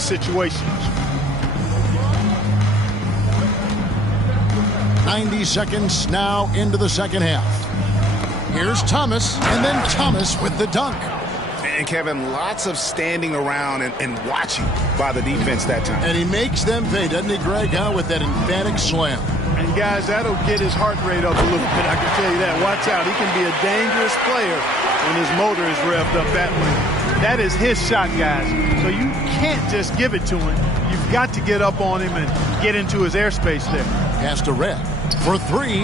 these situations. 90 seconds now into the second half. Here's Thomas, and then Thomas with the dunk. And Kevin, lots of standing around and watching by the defense that time. And he makes them pay, doesn't he, Greg, with that emphatic slam. And guys, that'll get his heart rate up a little bit, I can tell you that. Watch out, he can be a dangerous player when his motor is revved up that way. That is his shot, guys. So you can't just give it to him. You've got to get up on him and get into his airspace there. Pass to Red for three,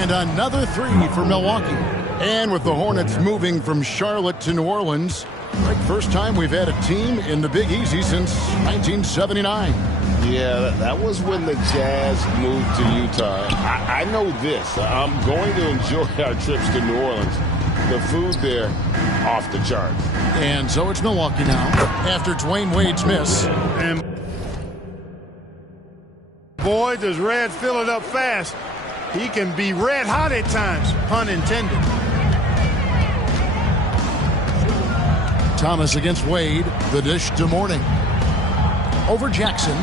and another three for Milwaukee. And with the Hornets moving from Charlotte to New Orleans, like first time we've had a team in the Big Easy since 1979. Yeah, that was when the Jazz moved to Utah. I know this. I'm going to enjoy our trips to New Orleans. The food there, off the chart. And so it's Milwaukee now, after Dwayne Wade's miss. And boy, does Red fill it up fast. He can be red hot at times, pun intended. Thomas against Wade, the dish to Mourning. Over Jackson.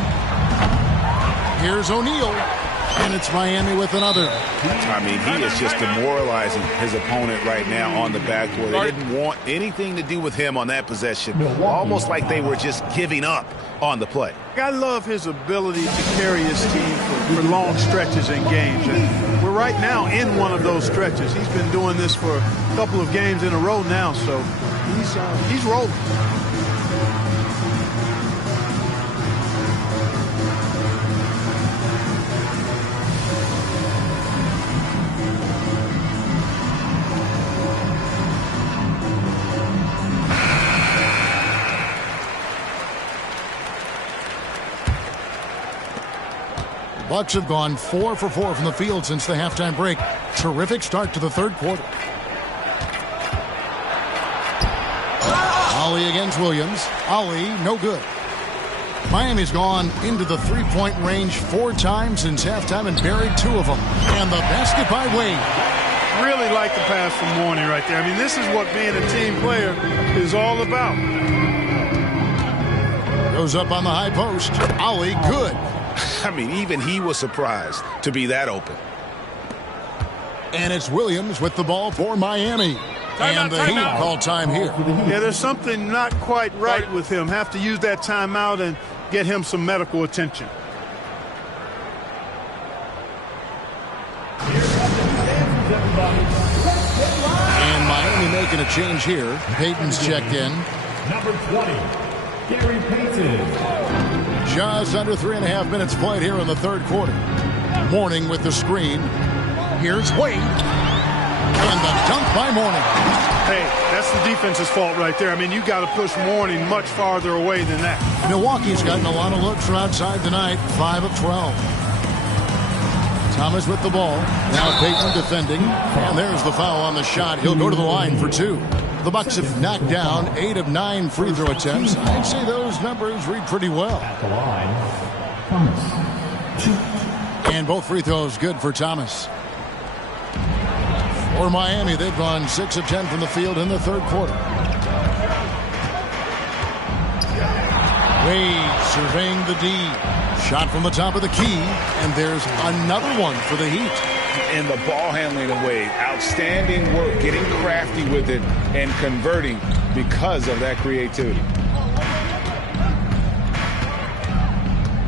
Here's O'Neal, and it's Miami with another. I mean, he is just demoralizing his opponent right now on the backboard. They didn't want anything to do with him on that possession. Almost like they were just giving up on the play. I love his ability to carry his team for long stretches in games. And we're right now in one of those stretches. He's been doing this for a couple of games in a row now, so he's rolling. Bucks have gone 4 for 4 from the field since the halftime break. Terrific start to the third quarter. Ollie against Williams. Ollie, no good. Miami's gone into the three-point range 4 times since halftime and buried 2 of them. And the basket by Wade. Really like the pass from Mourning right there. I mean, this is what being a team player is all about. Goes up on the high post. Ollie, good. I mean, even he was surprised to be that open. And it's Williams with the ball for Miami. And the Heat call time here. Yeah, there's something not quite right with him. Have to use that timeout and get him some medical attention. And Miami making a change here. Payton's checked in. Number 20, Gary Payton. Just under 3.5 minutes played here in the third quarter. Mourning with the screen. Here's Wade. And the dunk by Mourning. Hey, that's the defense's fault right there. I mean, you got to push Mourning much farther away than that. Milwaukee's gotten a lot of looks from outside tonight. 5 of 12. Thomas with the ball. Now Payton defending. And there's the foul on the shot. He'll go to the line for 2. The Bucks have knocked down 8 of 9 free throw attempts. I'd say those numbers read pretty well. At the line, Thomas. And both free throws good for Thomas. For Miami, they've gone 6 of 10 from the field in the third quarter. Wade surveying the D. Shot from the top of the key. And there's another one for the Heat. And the ball handling of Wade, outstanding work, getting crafty with it and converting because of that creativity.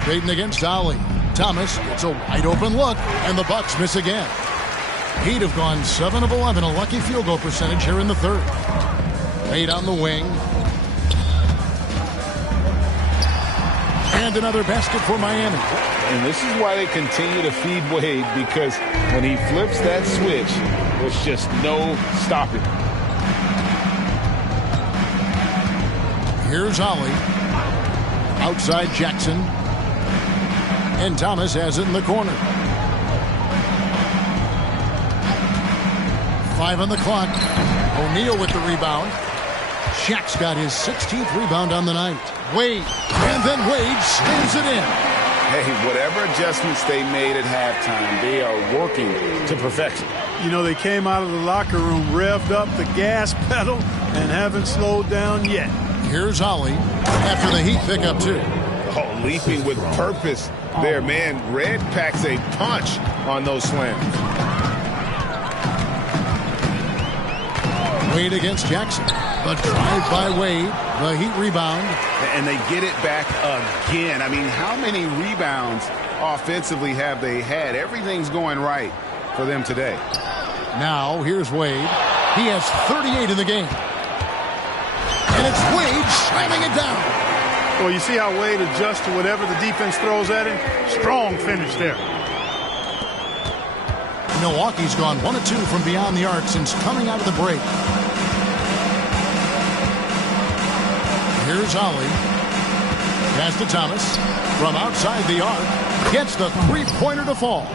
Payton against Ollie. Thomas gets a wide open look, and the Bucks miss again. Heat have gone 7 of 11, a lucky field goal percentage here in the third. Wade on the wing. And another basket for Miami. And this is why they continue to feed Wade, because when he flips that switch, there's just no stopping. Here's Ollie. Outside Jackson. And Thomas has it in the corner. 5 on the clock. O'Neal with the rebound. Shaq's got his 16th rebound on the night. Wade. And then Wade slams it in. Hey, whatever adjustments they made at halftime, they are working to perfection. You know, they came out of the locker room, revved up the gas pedal, and haven't slowed down yet. Here's Ollie after the Heat pick up 2. Oh, leaping with purpose there, man. Red packs a punch on those slams. Wade against Jackson. The drive by Wade. The Heat rebound. And they get it back again. I mean, how many rebounds offensively have they had? Everything's going right for them today. Now, here's Wade. He has 38 in the game. And it's Wade slamming it down. Well, you see how Wade adjusts to whatever the defense throws at him? Strong finish there. Milwaukee's gone 1 of 2 from beyond the arc since coming out of the break. Here's Ollie. Pass to Thomas. From outside the arc. Gets the three-pointer to fall.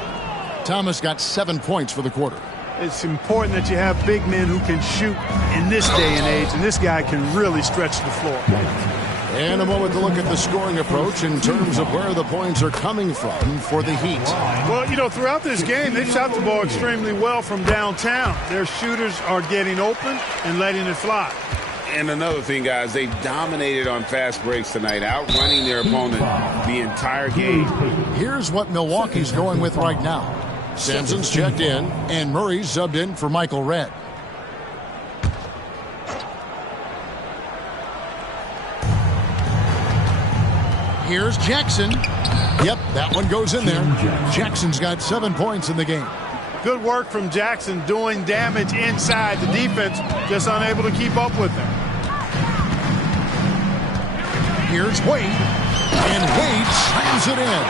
Thomas got 7 points for the quarter. It's important that you have big men who can shoot in this day and age, and this guy can really stretch the floor. And a moment to look at the scoring approach in terms of where the points are coming from for the Heat. Well, you know, throughout this game, they've shot the ball extremely well from downtown. Their shooters are getting open and letting it fly. And another thing, guys, they dominated on fast breaks tonight, outrunning their opponent the entire game. Here's what Milwaukee's going with right now. Sampson's checked in, and Murray's subbed in for Michael Redd. Here's Jackson. Yep, that one goes in there. Jackson's got 7 points in the game. Good work from Jackson doing damage inside the defense, just unable to keep up with them. Here's Wade, and Wade slams it in.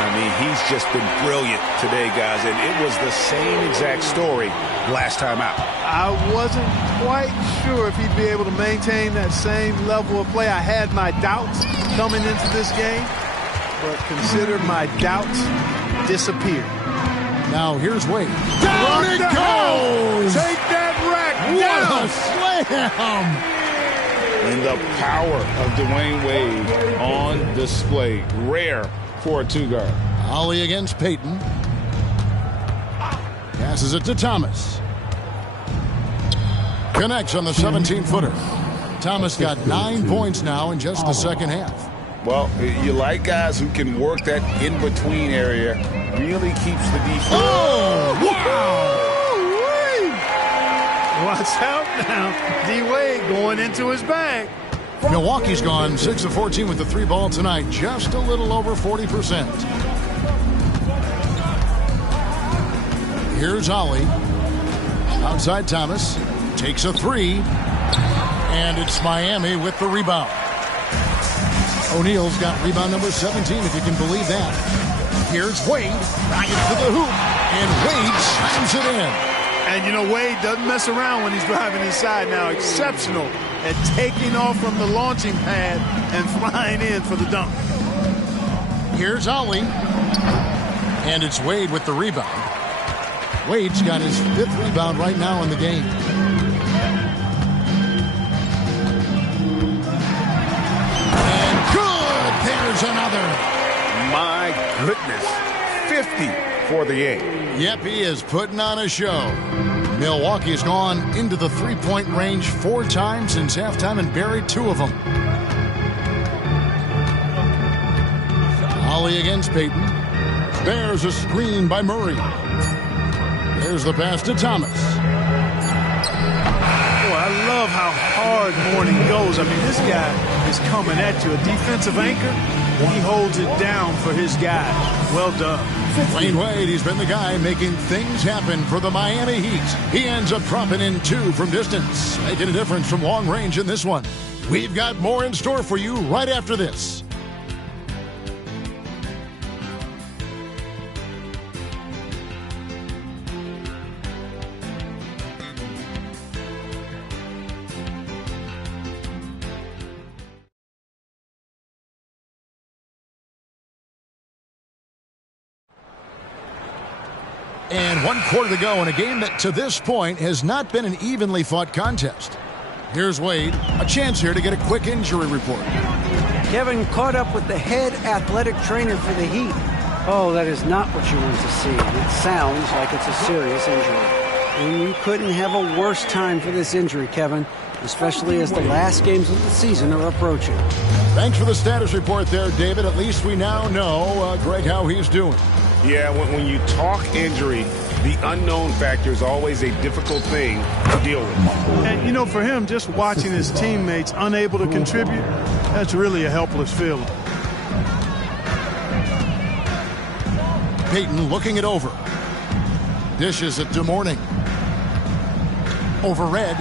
I mean, he's just been brilliant today, guys, and it was the same exact story last time out. I wasn't quite sure if he'd be able to maintain that same level of play. I had my doubts coming into this game, but consider my doubts disappeared. Now here's Wade. Down it goes! Take that rack What down! a slam! And the power of Dwayne Wade on display. Rare for a two-guard. Ollie against Payton. Passes it to Thomas. Connects on the 17-footer. Thomas got 9 points now in just the second half. Well, you like guys who can work that in-between area. Really keeps the defense. Oh, wow! Watch out now. D-Wade going into his bag. Milwaukee's gone 6 of 14 with the 3 ball tonight. Just a little over 40%. Here's Ollie. Outside Thomas. Takes a 3. And it's Miami with the rebound. O'Neal's got rebound number 17, if you can believe that. Here's Wade. Bryant to the hoop. And Wade slams it in. And, you know, Wade doesn't mess around when he's driving inside now. Exceptional at taking off from the launching pad and flying in for the dunk. Here's Ollie. And it's Wade with the rebound. Wade's got his 5th rebound right now in the game. And good! There's another. My goodness. 50 for the game. Yep, he is putting on a show. Milwaukee's gone into the three-point range 4 times since halftime and buried 2 of them. Ollie against Payton. There's a screen by Murray. There's the pass to Thomas. Boy, I love how hard Mourning goes. I mean, this guy is coming at you. A defensive anchor, he holds it down for his guy. Well done. Dwayne Wade, he's been the guy making things happen for the Miami Heat. He ends up dropping in 2 from distance, making a difference from long range in this one. We've got more in store for you right after this. And 1 quarter to go in a game that to this point has not been an evenly fought contest. Here's Wade. A chance here to get a quick injury report. Kevin caught up with the head athletic trainer for the Heat. Oh, that is not what you want to see. And it sounds like it's a serious injury. And you couldn't have a worse time for this injury, Kevin. especially as the last games of the season are approaching. Thanks for the status report there, David. At least we now know, Greg, how he's doing. Yeah, when you talk injury, the unknown factor is always a difficult thing to deal with. And, you know, for him, just watching his teammates unable to contribute, that's really a helpless feeling. Payton looking it over. Dishes it to Mourning. Over Red.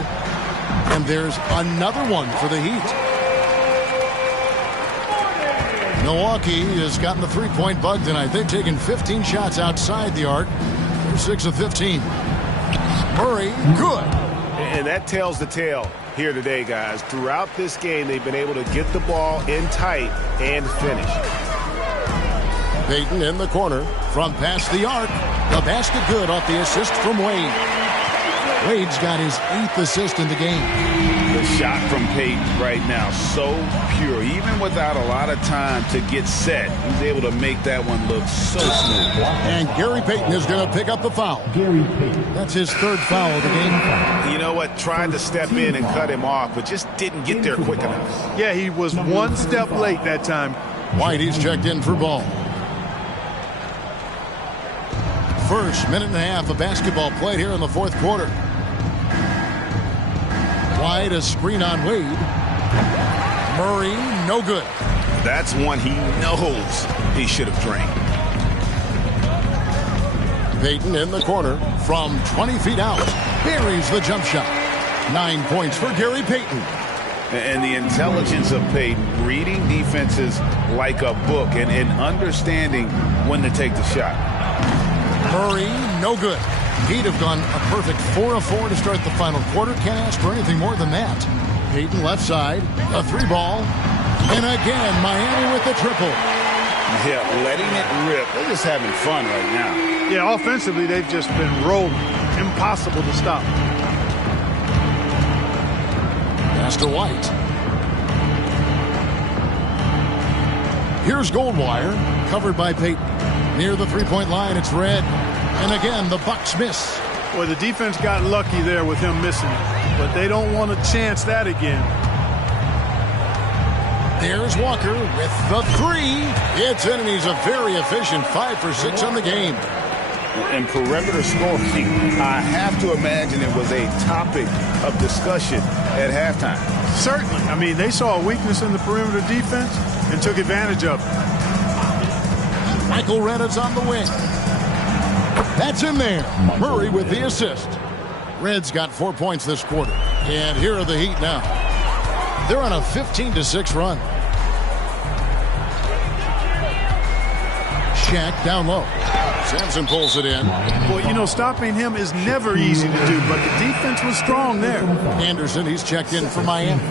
And there's another one for the Heat. Milwaukee has gotten the three-point bug tonight. They've taken 15 shots outside the arc. They're 6 of 15. Murray, good. And that tells the tale here today, guys. Throughout this game, they've been able to get the ball in tight and finish. Payton in the corner from past the arc. The basket good off the assist from Wade. Wade's got his 8th assist in the game. The shot from Payton right now, so pure. Even without a lot of time to get set, he's able to make that one look so smooth. And Gary Payton is going to pick up the foul. Gary Payton. That's his 3rd foul of the game. You know what? Tried to step in and cut him off, but just didn't get there quick enough. Yeah, he was one step late that time. White, he's checked in for ball. First minute and a half of basketball played here in the 4th quarter. White, a screen on Wade. Murray, no good. That's one he knows he should have drained. Payton in the corner from 20 feet out. Buries the jump shot. 9 points for Gary Payton. And the intelligence of Payton, reading defenses like a book and understanding when to take the shot. Murray, no good. He'd have gone a perfect 4 of 4 to start the final quarter. Can't ask for anything more than that. Payton left side, a 3-ball. And again, Miami with the triple. Yeah, letting it rip. They're just having fun right now. Yeah, offensively, they've just been rolling. Impossible to stop. Pass to White. Here's Goldwire, covered by Payton. Near the three-point line, it's Red. And again, the Bucks miss. Well, the defense got lucky there with him missing it, but they don't want to chance that again. There's Walker with the 3. It's in, and he's a very efficient 5 for 6 on the game. And perimeter scoring, I have to imagine it was a topic of discussion at halftime. Certainly. I mean, they saw a weakness in the perimeter defense and took advantage of it. Michael Red is on the wing. That's in there. Murray with the assist. Red's got 4 points this quarter. And here are the Heat now. They're on a 15-6 run. Shaq down low. Sampson pulls it in. Well, you know, stopping him is never easy to do, but the defense was strong there. Anderson, he's checked in for Miami.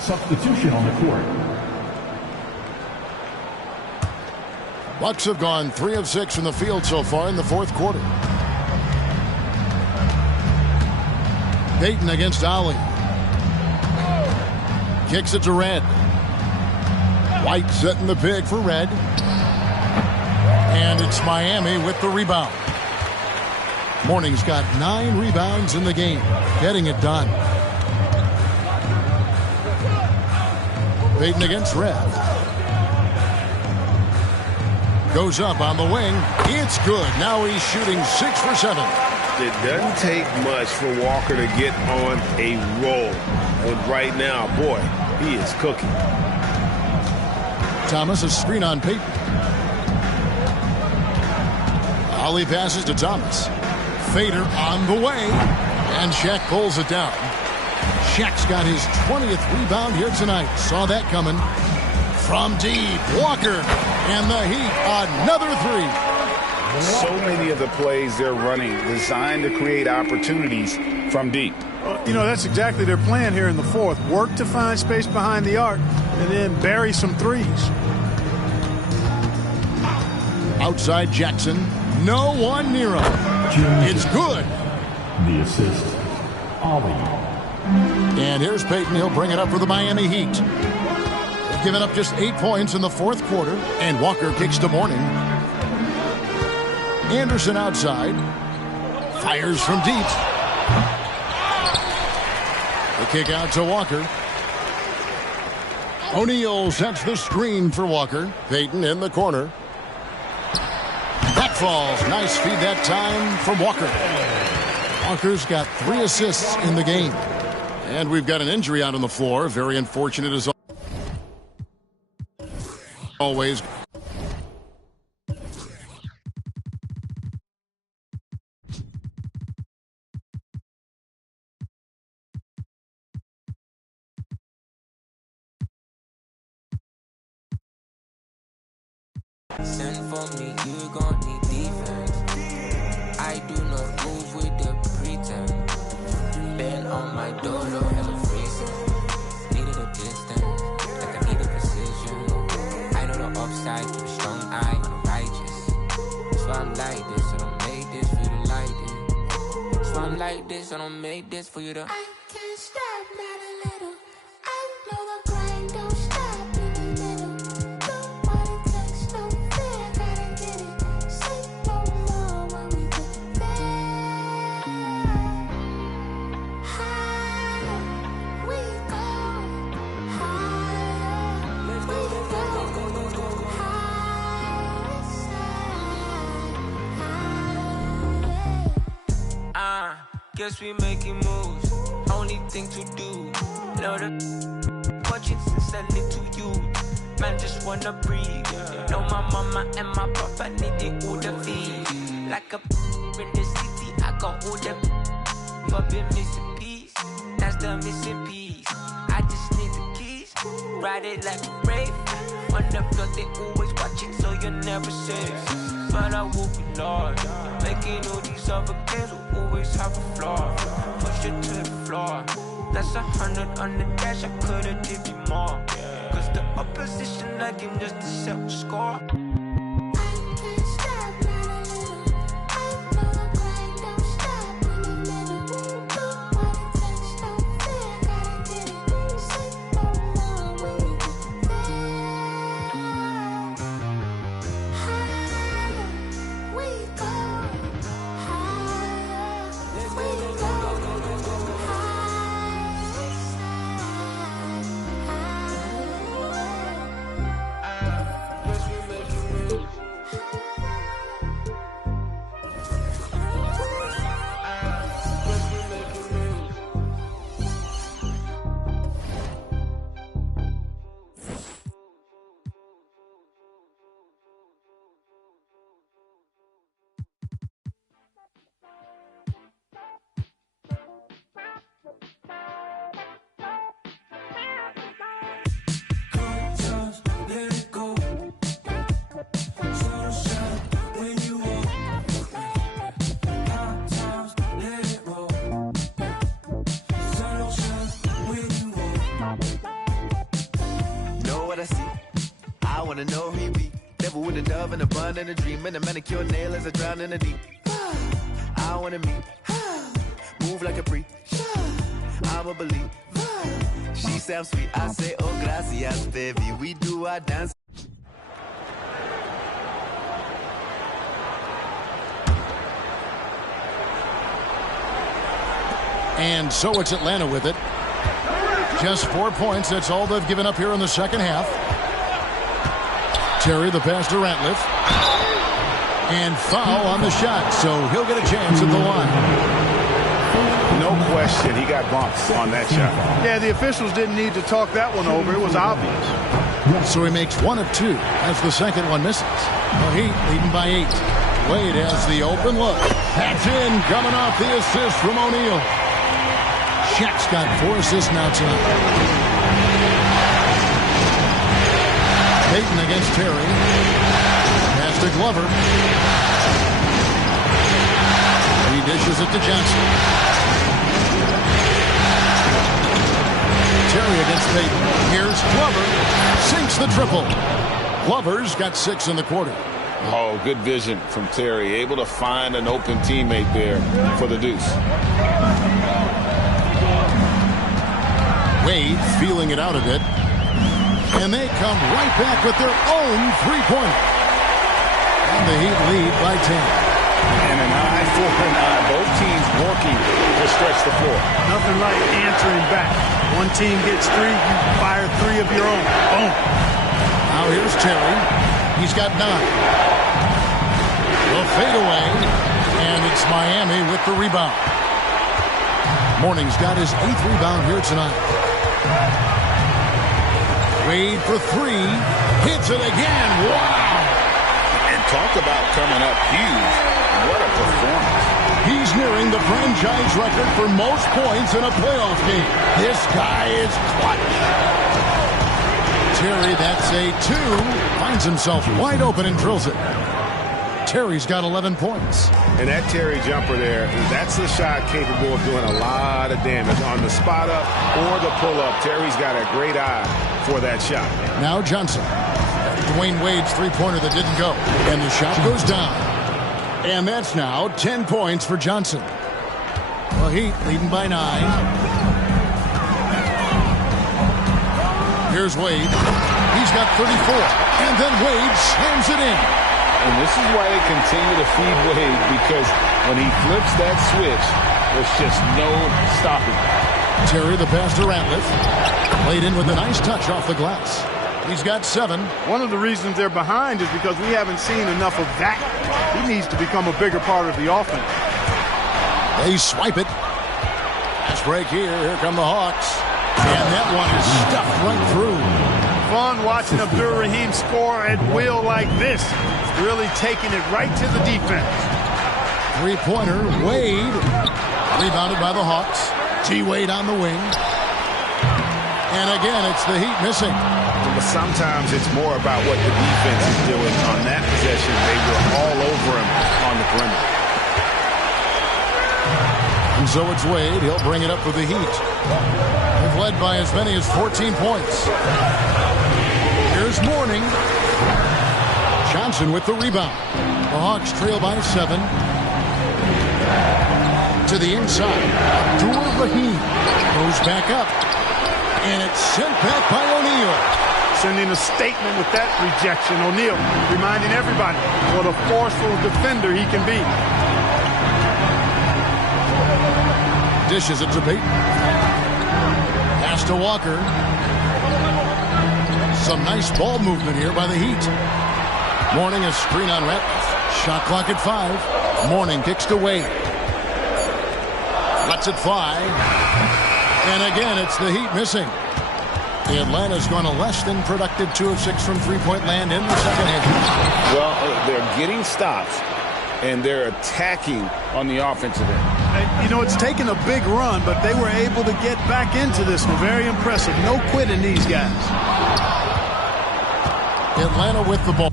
Substitution on the court. Bucks have gone 3 of 6 from the field so far in the 4th quarter. Payton against Ali. Kicks it to Red. White setting the pick for Red. And it's Miami with the rebound. Mourning's got 9 rebounds in the game. Getting it done. Payton against Red. Goes up on the wing. It's good. Now he's shooting 6 for 7. It doesn't take much for Walker to get on a roll. And right now, boy, he is cooking. Thomas, a screen on Payton. Ali passes to Thomas. Fader on the way. And Shaq pulls it down. Shaq's got his 20th rebound here tonight. Saw that coming. From deep, Walker. And the Heat, another 3. So many of the plays they're running designed to create opportunities from deep. You know, that's exactly their plan here in the 4th. Work to find space behind the arc and then bury some 3s. Outside Jackson. No one near him. It's good. The assist. Ali. And here's Payton. He'll bring it up for the Miami Heat. They've given up just 8 points in the 4th quarter. And Walker kicks to Mourning. Anderson outside. Fires from deep. kick out to Walker. O'Neal sets the screen for Walker. Payton in the corner. That falls. Nice feed that time from Walker. Walker's got 3 assists in the game. And we've got an injury out on the floor. Very unfortunate as always. Send for me, you gon' need defense. I do not move with the pretense. Been on my door, hella freezing. Needed a distance, like I needed precision. I know the upside, keep a strong eye on the righteous. So I'm like this, I don't make this for you to like it. So I'm like this, I don't make this for you to. I can't stop, not a little. I know the grind don't stop in the middle. Guess we making moves. Only thing to do. Know the watching since I live to you. Man just wanna breathe. Know my mama and my papa need it all the feed. Like a in the city, I got all the but been missing piece. That's the missing piece. I just need the keys. Ride it like a rave. On the floor they always watching, so you're never safe. But I will be lost. Making all these other kids will always have a flaw. Push it to the floor. That's 100 on the dash, I could've did me more. Cause the opposition like him just to set the score. Know who he be. Devil with a dove and a bun and a dream and a manicure nail as I drown in the deep. I wanna meet, move like a freak. I'ma believe. She sounds sweet. I say, oh gracias, baby. We do our dance. And so it's Atlanta with it. Just 4 points. That's all they've given up here in the second half. Terry the pass to Ratliff. And foul on the shot, so he'll get a chance at the line. No question, he got bumped on that shot. Yeah, the officials didn't need to talk that one over. It was obvious. So he makes 1 of 2 as the second one misses. The Heat leading by 8. Wade has the open look. That's in, coming off the assist from O'Neal. Shaq's got 4 assists now tonight. Payton against Terry. Pass to Glover. He dishes it to Johnson. Terry against Payton. Here's Glover. Sinks the triple. Glover's got 6 in the quarter. Oh, good vision from Terry. Able to find an open teammate there for the deuce. Wade feeling it out a bit. And they come right back with their own three-pointer. And the Heat lead by 10. And an eye for an eye. Both teams working to stretch the floor. Nothing like answering back. One team gets 3, you fire 3 of your own. Boom. Now here's Terry. He's got 9. The fadeaway, and it's Miami with the rebound. Mourning's got his 8th rebound here tonight. Wade for 3. Hits it again. Wow. And talk about coming up huge. What a performance. He's nearing the franchise record for most points in a playoff game. This guy is clutch. Terry, that's a 2. Finds himself wide open and drills it. Terry's got 11 points. And that Terry jumper there, that's a shot capable of doing a lot of damage on the spot up or the pull up. Terry's got a great eye for that shot. Now Johnson. Dwayne Wade's three-pointer that didn't go. And the shot goes down. And that's now 10 points for Johnson. Well, Heat leading by 9. Here's Wade. He's got 34. And then Wade slams it in. And this is why they continue to feed Wade, because when he flips that switch, there's just no stopping. Terry, the pass to Ratliff. Played in with a nice touch off the glass. He's got 7. One of the reasons they're behind is because we haven't seen enough of that. He needs to become a bigger part of the offense. They swipe it. Fast break here. Here come the Hawks. And that one is stuffed right through. Fun watching Abdur-Rahim score at will like this. Really taking it right to the defense. Three-pointer, Wade. Rebounded by the Hawks. T-Wade on the wing. And again, it's the Heat missing. But sometimes it's more about what the defense is doing on that possession. They were all over him on the perimeter. And so it's Wade. He'll bring it up for the Heat. They've led by as many as 14 points. Here's Mourning. Johnson with the rebound. The Hawks trail by 7. To the inside. Abdur-Rahim goes back up. And it's sent back by O'Neal. Sending a statement with that rejection. O'Neal reminding everybody what a forceful defender he can be. Dishes it to Payton. Pass to Walker. Some nice ball movement here by the Heat. Mourning a screen on Ratliff. Shot clock at 5. Mourning kicks to Wade. Lets it fly. And again, it's the Heat missing. The Atlanta's gone a less than productive 2 of 6 from three-point land in the second half. Well, they're getting stops, and they're attacking on the offensive end. You know, it's taken a big run, but they were able to get back into this one. Very impressive. No quitting these guys. Atlanta with the ball.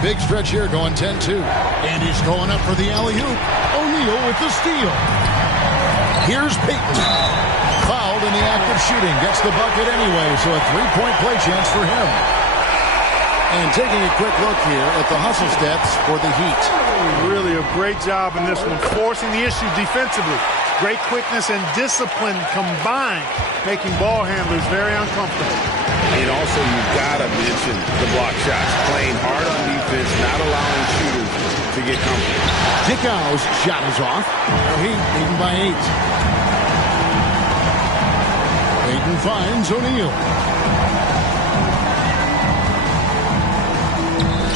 Big stretch here going 10-2. And he's going up for the alley-oop. O'Neal with the steal. Here's Payton. Fouled in the act of shooting. Gets the bucket anyway, so a three-point play chance for him. And taking a quick look here at the hustle stats for the Heat. Really a great job in this one. Forcing the issue defensively. Great quickness and discipline combined, making ball handlers very uncomfortable. And also, you've got to mention the block shots. Playing hard on defense, not allowing shooters to get comfortable. Dickau's shot is off. Heat beaten by 8. Payton finds O'Neal.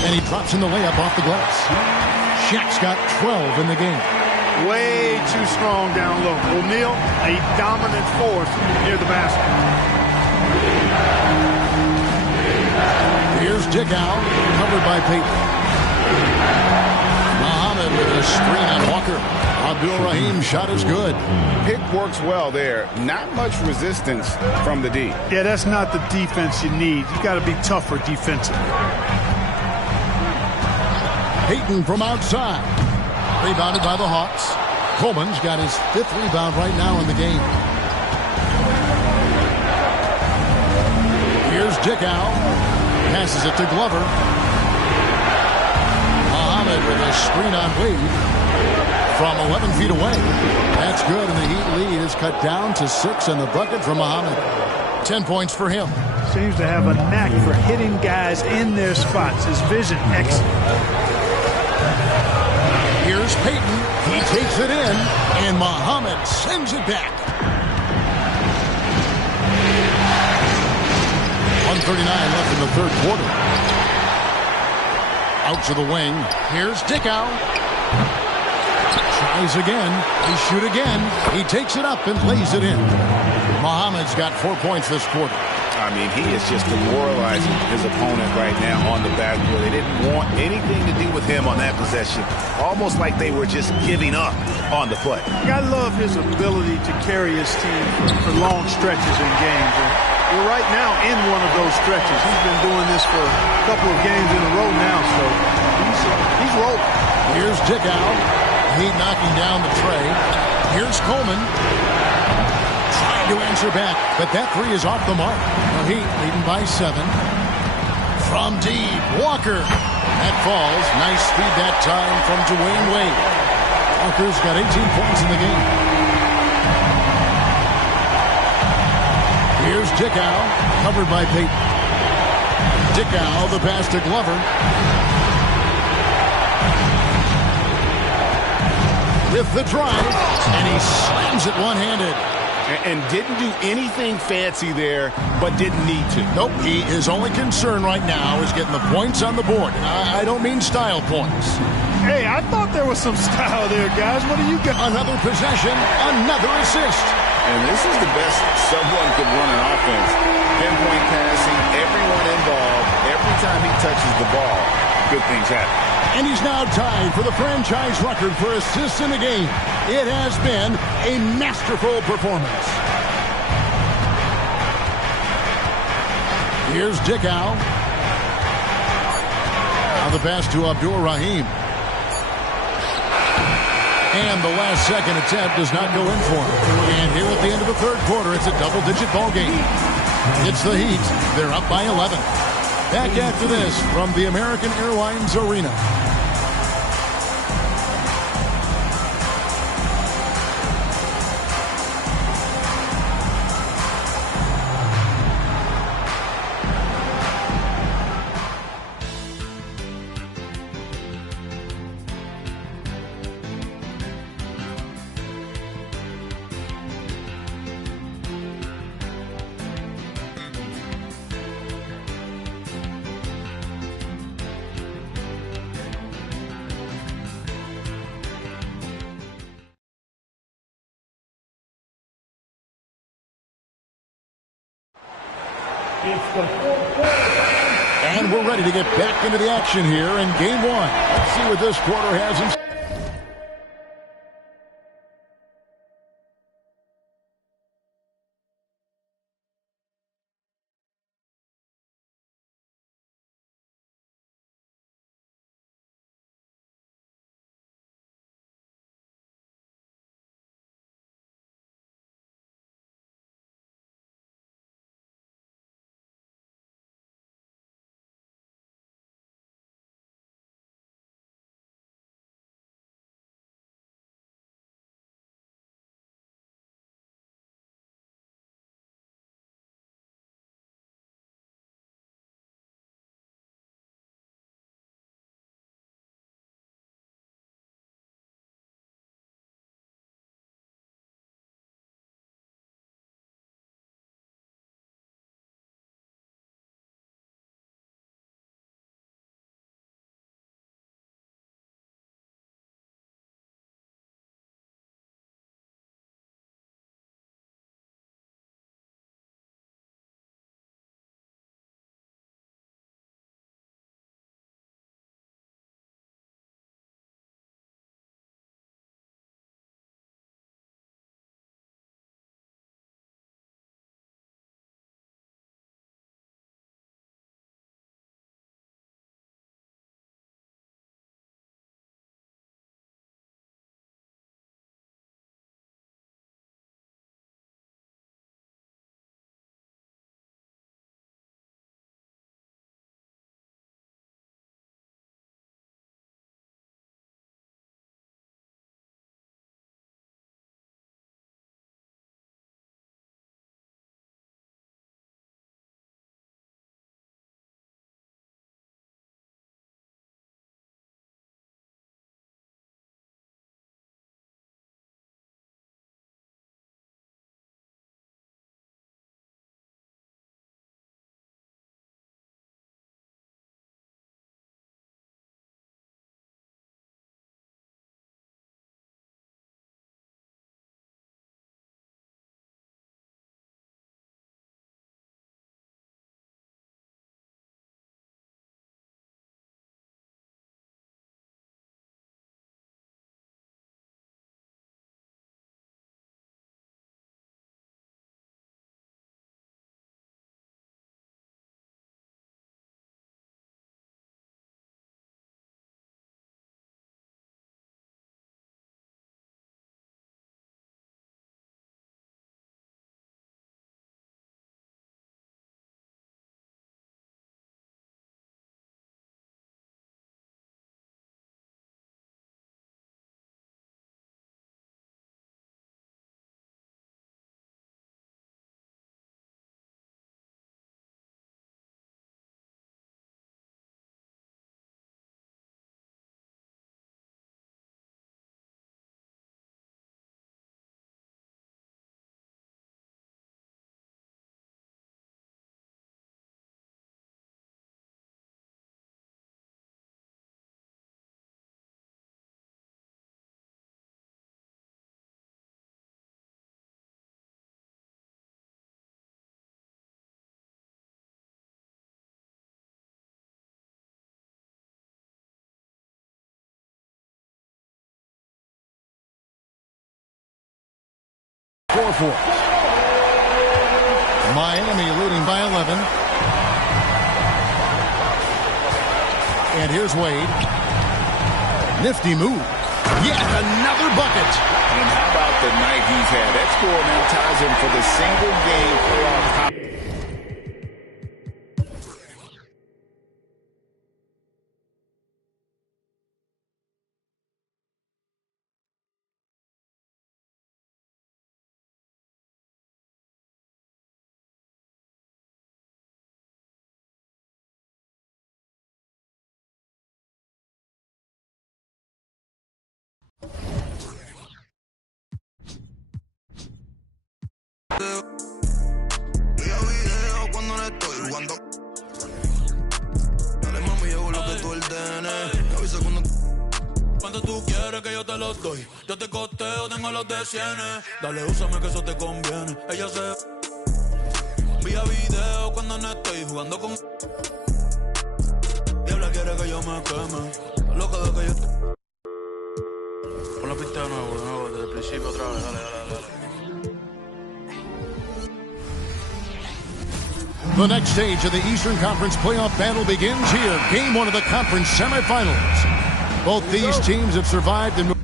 And he drops in the layup off the glass. Shaq's got 12 in the game. Way too strong down low. O'Neal, a dominant force near the basket. Here's Dickau, covered by Payton. Muhammad with a screen on Walker. Abdur-Rahim's shot is good. Pick works well there. Not much resistance from the D. Yeah, that's not the defense you need. You got to be tougher defensively. Payton from outside. Rebounded by the Hawks. Coleman's got his 5th rebound right now in the game. Here's Dickau. Passes it to Glover. Muhammad with a screen on Wade. From 11 feet away. That's good, and the Heat lead is cut down to 6 in the bucket from Muhammad. 10 points for him. Seems to have a knack for hitting guys in their spots. His vision, excellent. Here's Peyton. He takes it in, and Muhammad sends it back. 1:39 left in the third quarter. Out to the wing. Here's Dickow. Tries again. He shoot again. He takes it up and lays it in. Muhammad's got 4 points this quarter. I mean, he is just demoralizing his opponent right now on the backboard. They didn't want anything to do with him on that possession. Almost like they were just giving up on the play. I love his ability to carry his team for long stretches in games. And we're right now in one of those stretches. He's been doing this for a couple of games in a row now, so he's rolling. Here's Dickow. Heat knocking down the tray. Here's Coleman. Trying to answer back, but that three is off the mark. The Heat leading by 7. From deep, Walker. That falls. Nice speed that time from Dwayne Wade. Walker's got 18 points in the game. Here's Dickow, covered by Peyton. Dickow, the pass to Glover. With the drive, and he slams it one-handed. And didn't do anything fancy there, but didn't need to. Nope, his only concern right now is getting the points on the board. I don't mean style points. Hey, I thought there was some style there, guys. What do you got? Another possession, another assist. And this is the best someone could run an offense. Pinpoint passing, everyone involved. Every time he touches the ball, good things happen. And he's now tied for the franchise record for assists in the game. It has been a masterful performance. Here's Dickow. Now the pass to Abdur Rahim. And the last second attempt does not go in for him. And here at the end of the third quarter, it's a double-digit ball game. It's the Heat. They're up by 11. Back after this from the American Airlines Arena. And we're ready to get back into the action here in game one. Let's see what this quarter has in store. 4-4. Miami leading by 11. And here's Wade. Nifty move. Yet another bucket. And how about the night he's had? That score now ties him for the single game playoff top. Cuando no estoy jugando. Dale mami, yo hago lo que tú ordenes. Me avisa cuando tú quieres que yo te los doy. Yo te costeo, tengo los de cienes. Dale, úsame que eso te conviene. Ella se envía video cuando no estoy jugando con. Diabla quiere que yo me queme. Loca de que yo. Pon la pista de nuevo, desde el principio otra vez. Dale. The next stage of the Eastern Conference playoff battle begins here. Game 1 of the conference semifinals. Both these teams have survived and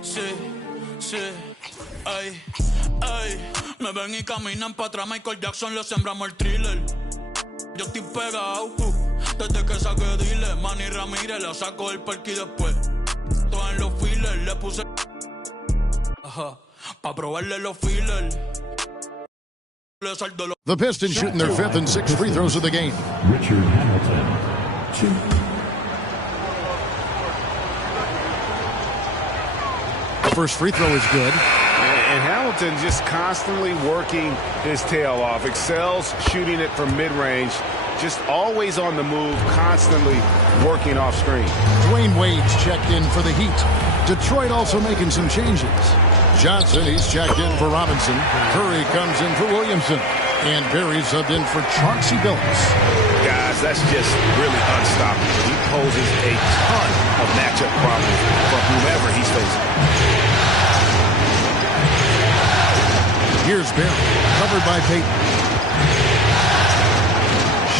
Sí, ay, me ven y caminan para atrás. Michael Jackson le sembramos el thriller. Yo estoy pegado, desde que saqué dile. Manny Ramírez la sacó el parque y después todo en los fillers le puse pa' probarle los fillers. the Pistons shooting their 5th and 6th free throws of the game. Richard Hamilton, 2. First free throw is good. And Hamilton just constantly working his tail off. Excels shooting it from mid-range. Just always on the move, constantly working off screen. Dwayne Wade's checked in for the Heat. Detroit also making some changes. Johnson, he's checked in for Robinson. Curry comes in for Williamson. And Barry subbed in for Chauncey Billups. Guys, that's just really unstoppable. He poses a ton of matchup problems for whomever he's facing. Here's Barry, covered by Payton.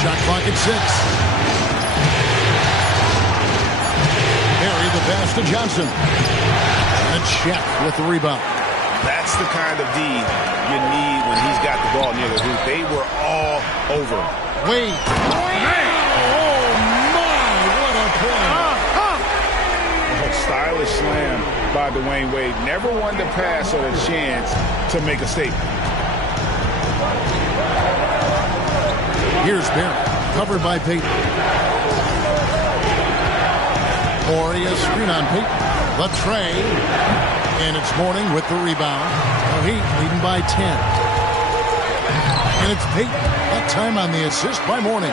Shot clock at 6. Barry the pass to Johnson. And Check with the rebound. That's the kind of D you need when he's got the ball near the hoop. They were all over him. Wade. Oh, my, what a play. A stylish slam by Dwayne Wade. Never wanted to pass on a chance to make a statement. Here's Barry, covered by Payton. Morey, a screen on Payton. The tray. And it's Mourning with the rebound. The Heat leading by 10. And it's Payton. That time on the assist by Mourning.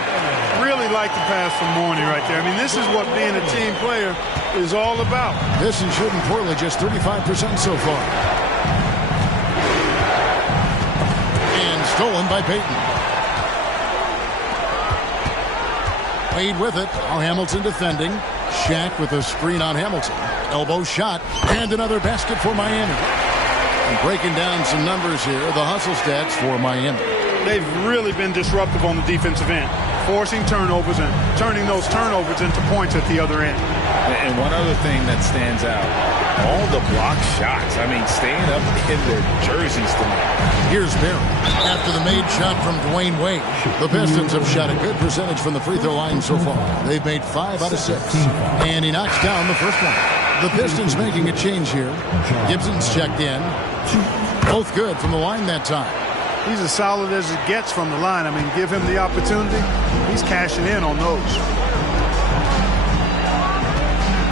Really like the pass from Mourning right there. I mean, this is what being a team player is all about. This is shooting poorly, just 35% so far. And stolen by Payton. Wade with it. Now Hamilton defending. Shaq with a screen on Hamilton. Elbow shot. And another basket for Miami. And breaking down some numbers here, the hustle stats for Miami. They've really been disruptive on the defensive end, forcing turnovers and turning those turnovers into points at the other end. And one other thing that stands out, all the block shots. I mean, staying up in their jerseys tonight. Here's Barry. After the made shot from Dwayne Wade, the Pistons have shot a good percentage from the free throw line so far. They've made 5 out of 6. And he knocks down the first one. The Pistons making a change here. Gibson's checked in. Both good from the line that time. He's as solid as it gets from the line. I mean, give him the opportunity. He's cashing in on those.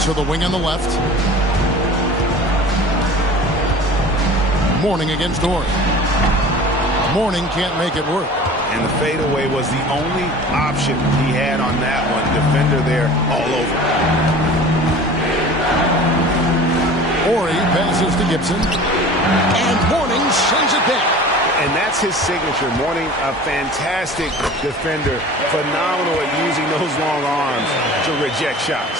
To the wing on the left. Mourning against Doran. Mourning can't make it work. And the fadeaway was the only option he had on that one. Defender there all over. Horry passes to Gibson. And Mourning sends it back. And that's his signature. Mourning, a fantastic defender. Phenomenal at using those long arms to reject shots.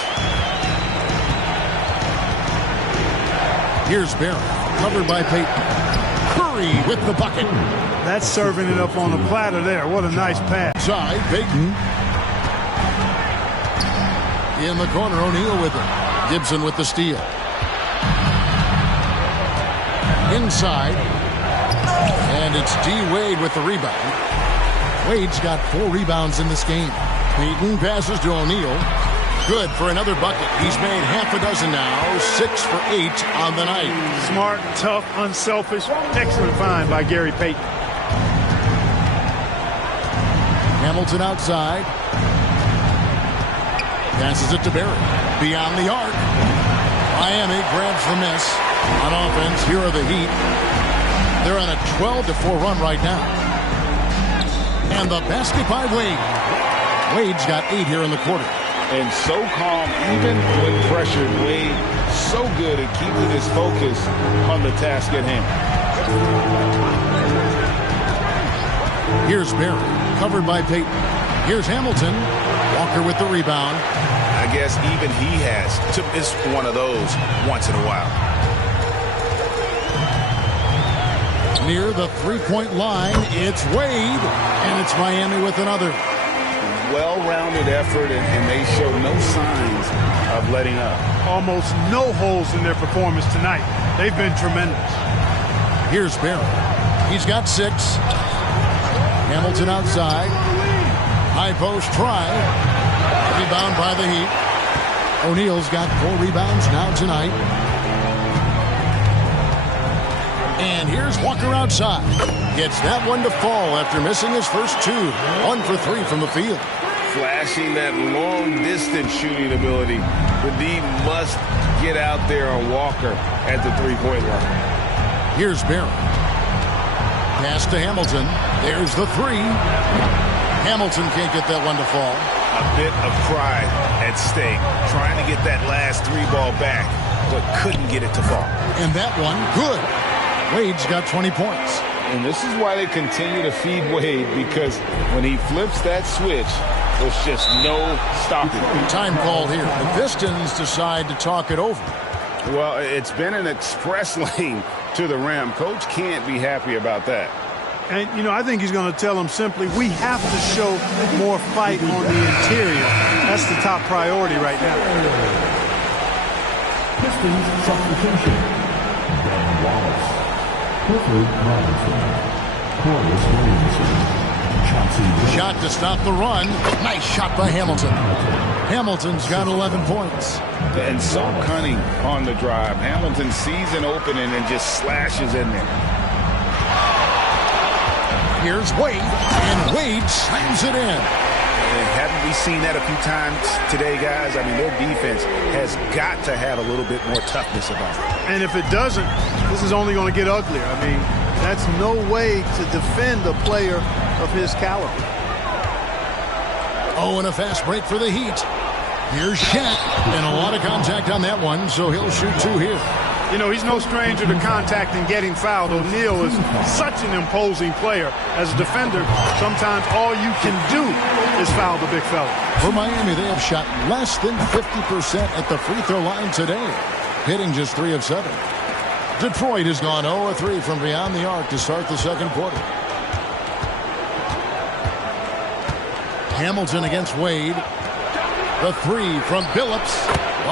Here's Barron, covered by Payton. Curry with the bucket. That's serving it up on a platter there. What a nice pass. Side, Payton. In the corner, O'Neal with it. Gibson with the steal. Inside. And it's D. Wade with the rebound. Wade's got 4 rebounds in this game. Payton passes to O'Neal. Good for another bucket. He's made half a dozen now. 6 for 8 on the night. Smart, tough, unselfish. Excellent find by Gary Payton. Hamilton outside. Passes it to Barry. Beyond the arc. Miami grabs the miss. On offense, here are the Heat. They're on a 12-4 run right now. And the basket by Wade. Wade's got 8 here in the quarter. And so calm, even when pressured. Wade so good at keeping his focus on the task at hand. Here's Barry, covered by Payton. Here's Hamilton. Walker with the rebound. I guess even he has to miss one of those once in a while. Near the three-point line, it's Wade, and it's Miami with another. Well-rounded effort, and they show no signs of letting up. Almost no holes in their performance tonight. They've been tremendous. Here's Barry. He's got 6. Hamilton outside. High post try. Rebound by the Heat. O'Neal's got 4 rebounds now tonight. And here's Walker outside. Gets that one to fall after missing his first 2. 1 for 3 from the field. Flashing that long-distance shooting ability. The D must get out there on Walker at the three-point line. Here's Barry. Pass to Hamilton. There's the 3. Hamilton can't get that one to fall. A bit of pride at stake. Trying to get that last 3 ball back, but couldn't get it to fall. And that one, good. Wade's got 20 points. And this is why they continue to feed Wade, because when he flips that switch, there's just no stopping him. Time called here. The Pistons decide to talk it over. Well, it's been an express lane to the rim. Coach can't be happy about that. And, you know, I think he's going to tell them simply, we have to show more fight on the interior. That's the top priority right now. Pistons substitution. Ben Wallace. Clifford Robinson. Corliss Williamson. Shot to stop the run. Nice shot by Hamilton. Hamilton's got 11 points. And so cunning on the drive. Hamilton sees an opening and just slashes in there. Here's Wade, and Wade slams it in. And haven't we seen that a few times today, guys? I mean, their defense has got to have a little bit more toughness about it. And if it doesn't, this is only going to get uglier. I mean, that's no way to defend a player of his caliber. Oh, and a fast break for the Heat. Here's Shaq, and a lot of contact on that one, so he'll shoot 2 here. You know, he's no stranger to contact and getting fouled. O'Neal is such an imposing player. As a defender, sometimes all you can do is foul the big fella. For Miami, they have shot less than 50% at the free throw line today, hitting just 3 of 7. Detroit has gone 0 of 3 from beyond the arc to start the second quarter. Hamilton against Wade. The 3 from Billups.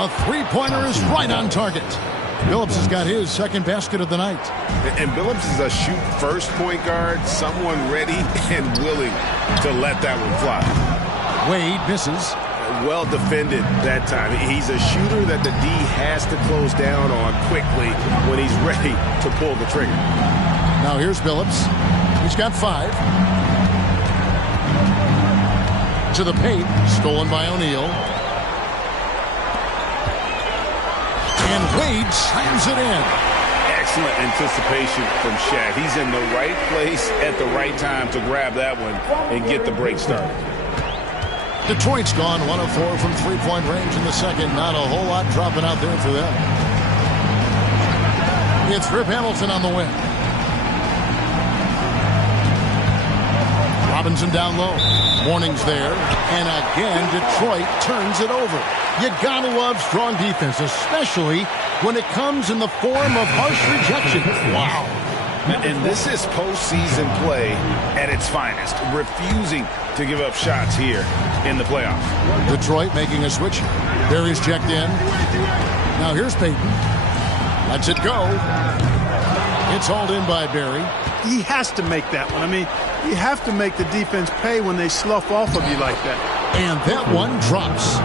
A three-pointer is right on target. Billups has got his second basket of the night. And Billups is a shoot-first point guard, someone ready and willing to let that one fly. Wade misses. Well defended that time. He's a shooter that the D has to close down on quickly when he's ready to pull the trigger. Now here's Billups. He's got 5. To the paint. Stolen by O'Neal. And Wade slams it in. Excellent anticipation from Shaq. He's in the right place at the right time to grab that one and get the break started. Detroit's gone 1 of 4 from three-point range in the second. Not a whole lot dropping out there for them. It's Rip Hamilton on the wing. Robinson down low. Warning's there. And again, Detroit turns it over. You gotta love strong defense, especially when it comes in the form of harsh rejection. Wow. And this is postseason play at its finest. Refusing to give up shots here in the playoffs. Detroit making a switch. Barry's checked in. Now here's Payton. Lets it go. It's hauled in by Barry. He has to make that one. I mean, you have to make the defense pay when they slough off of you like that. And that one drops.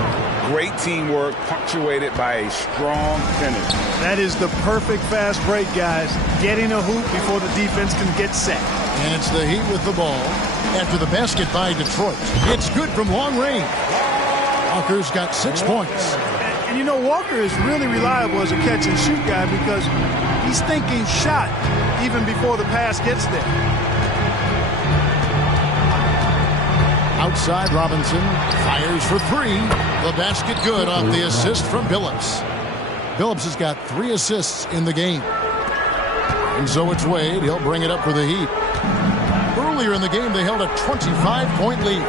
Great teamwork punctuated by a strong finish. That is the perfect fast break, guys. Getting a hoop before the defense can get set. And it's the Heat with the ball. After the basket by Detroit. It's good from long range. Walker's got 6 points. And you know, Walker is really reliable as a catch-and-shoot guy because he's thinking shot even before the pass gets there. Outside, Robinson fires for 3. The basket good off the assist from Billups. Billups has got 3 assists in the game. And so it's Wade. He'll bring it up for the Heat. Earlier in the game, they held a 25-point lead.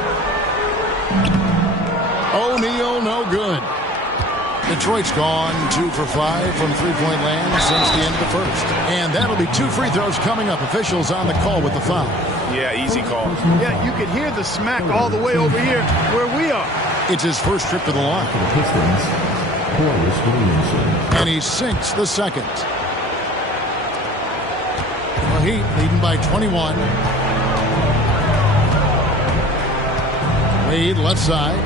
O'Neal, no good. Detroit's gone 2 for 5 from three-point land since the end of the first. And that'll be 2 free throws coming up. Officials on the call with the foul. Yeah, easy call. Yeah, you could hear the smack all the way over here where we are. It's his first trip to the line. And he sinks the second. The Heat leading by 21. Wade left side.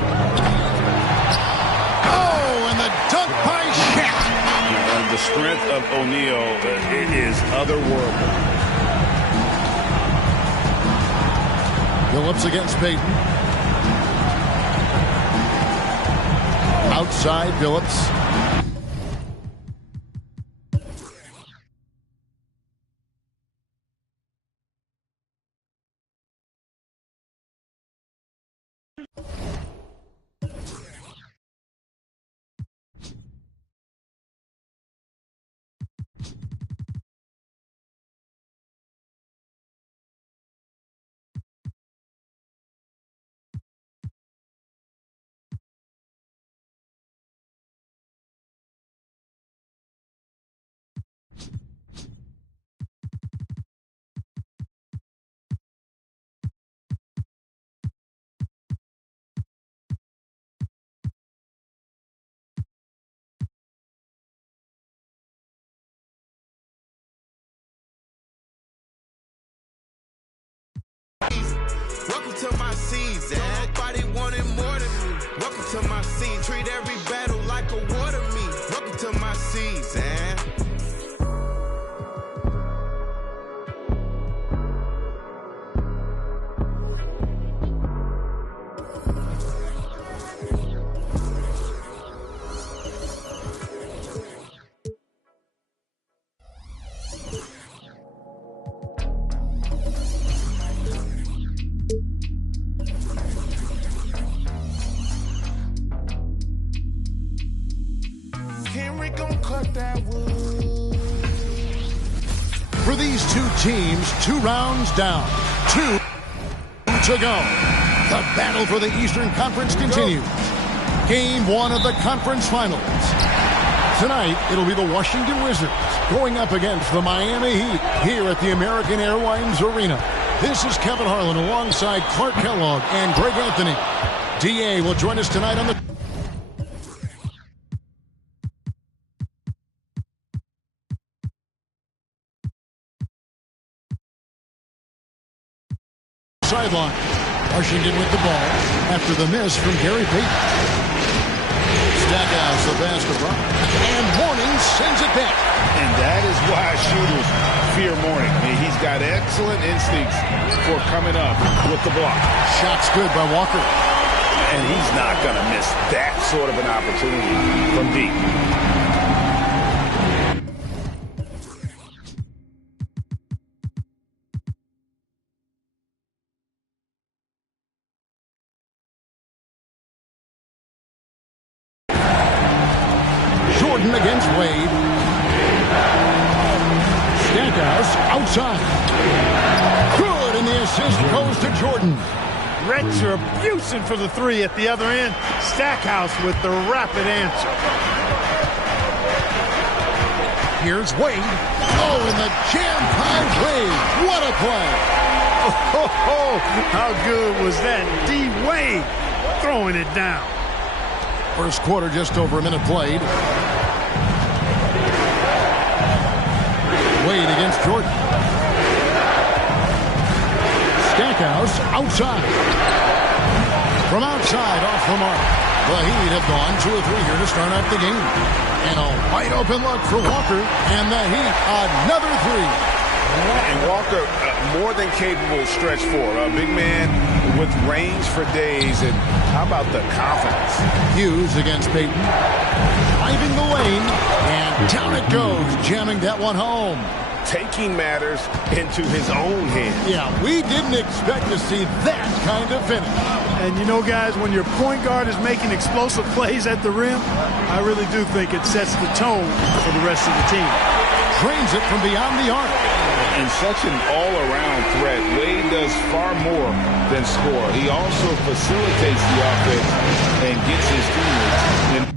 Oh, and the dunk by Shaq. And the strength of O'Neal is otherworldly. Billups against Payton. Outside, Billups. Welcome to my season. Everybody wanted more than me. Welcome to my scene. Treat every battle like a war to me. Welcome to my season. For these 2 teams, 2 rounds down, 2 to go. The battle for the Eastern Conference continues. Game 1 of the conference finals. Tonight, it'll be the Washington Wizards going up against the Miami Heat here at the American Airlines Arena. This is Kevin Harlan alongside Clark Kellogg and Greg Anthony. DA will join us tonight on the sideline. Washington with the ball after the miss from Gary Payton. Stackhouse, the basketball. And Mourning sends it back. And that is why shooters fear Mourning. I mean, he's got excellent instincts for coming up with the block. Shot's good by Walker. And he's not going to miss that sort of an opportunity from deep. Jordan against Wade. Stackhouse outside. Good, and the assist goes to Jordan. Retribution for the three at the other end. Stackhouse with the rapid answer. Here's Wade. Oh, and the jam-timed Wade. What a play. Oh, how good was that? D. Wade throwing it down. First quarter, just over a minute played. Wade against Jordan. Stackhouse outside. From outside, off the mark. The Heat have gone 2 of 3 here to start out the game. And a wide open look for Walker. And the Heat, another 3. And Walker, more than capable stretch four. A big man with range for days. And how about the confidence? Hughes against Payton. Driving the lane. And down it goes, jamming that one home. Taking matters into his own hands. Yeah, we didn't expect to see that kind of finish. And you know, guys, when your point guard is making explosive plays at the rim, I really do think it sets the tone for the rest of the team. Drains it from beyond the arc. And such an all-around threat. Wade does far more than score. He also facilitates the offense and gets his teammates in.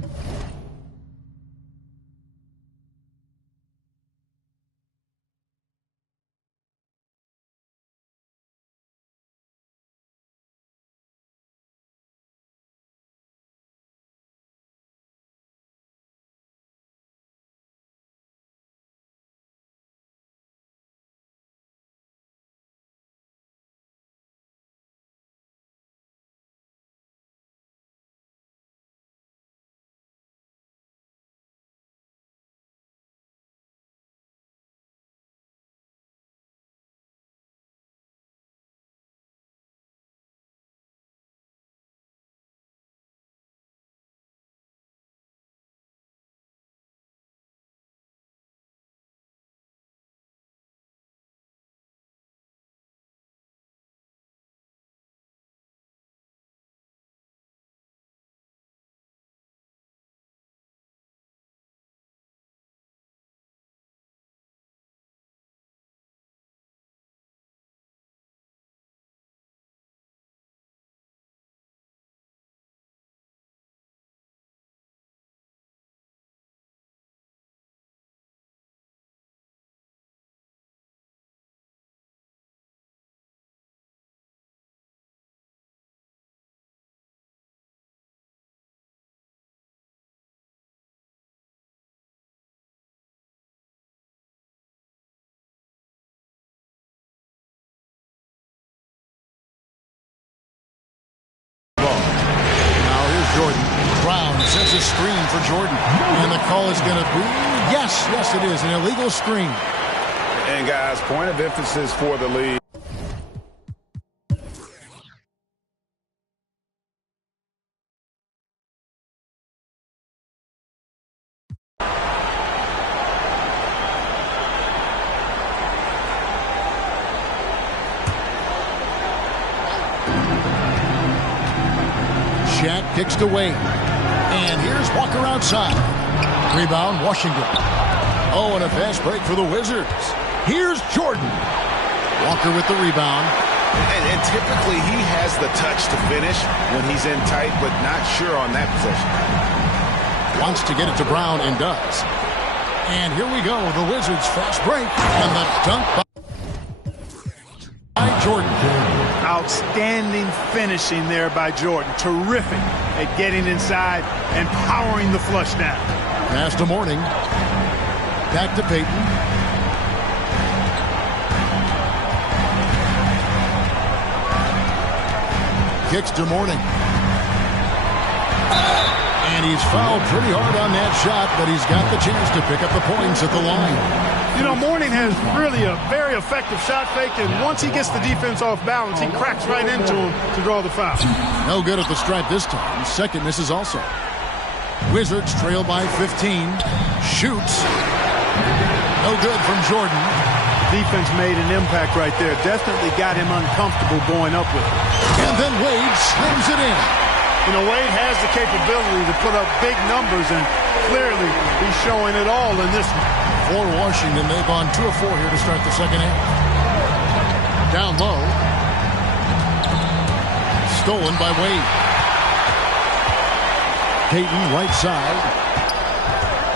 Jordan. Brown sets a screen for Jordan. And the call is going to be, yes, it is, an illegal screen. And guys, point of emphasis for the league. Shaq kicks to Wade. And here's Walker outside. Rebound, Washington. Oh, and a fast break for the Wizards. Here's Jordan. Walker with the rebound. And typically he has the touch to finish when he's in tight, but not sure on that possession. Wants to get it to Brown and does. And here we go. The Wizards fast break. And the dunk by Jordan. Outstanding finishing there by Jordan. Terrific at getting inside and powering the flush down. Pass to Mourning. Back to Payton. Kicks to Mourning. And he's fouled pretty hard on that shot, but he's got the chance to pick up the points at the line. You know, Mourning has really a very effective shot fake, and once he gets the defense off balance, he cracks right into him to draw the foul. No good at the stripe this time. Second misses also. Wizards trail by 15. Shoots. No good from Jordan. Defense made an impact right there. Definitely got him uncomfortable going up with it. And then Wade slams it in. You know, Wade has the capability to put up big numbers, and clearly he's showing it all in this one. For Washington, they've gone 2 of 4 here to start the second half. Down low. Stolen by Wade. Payton right side.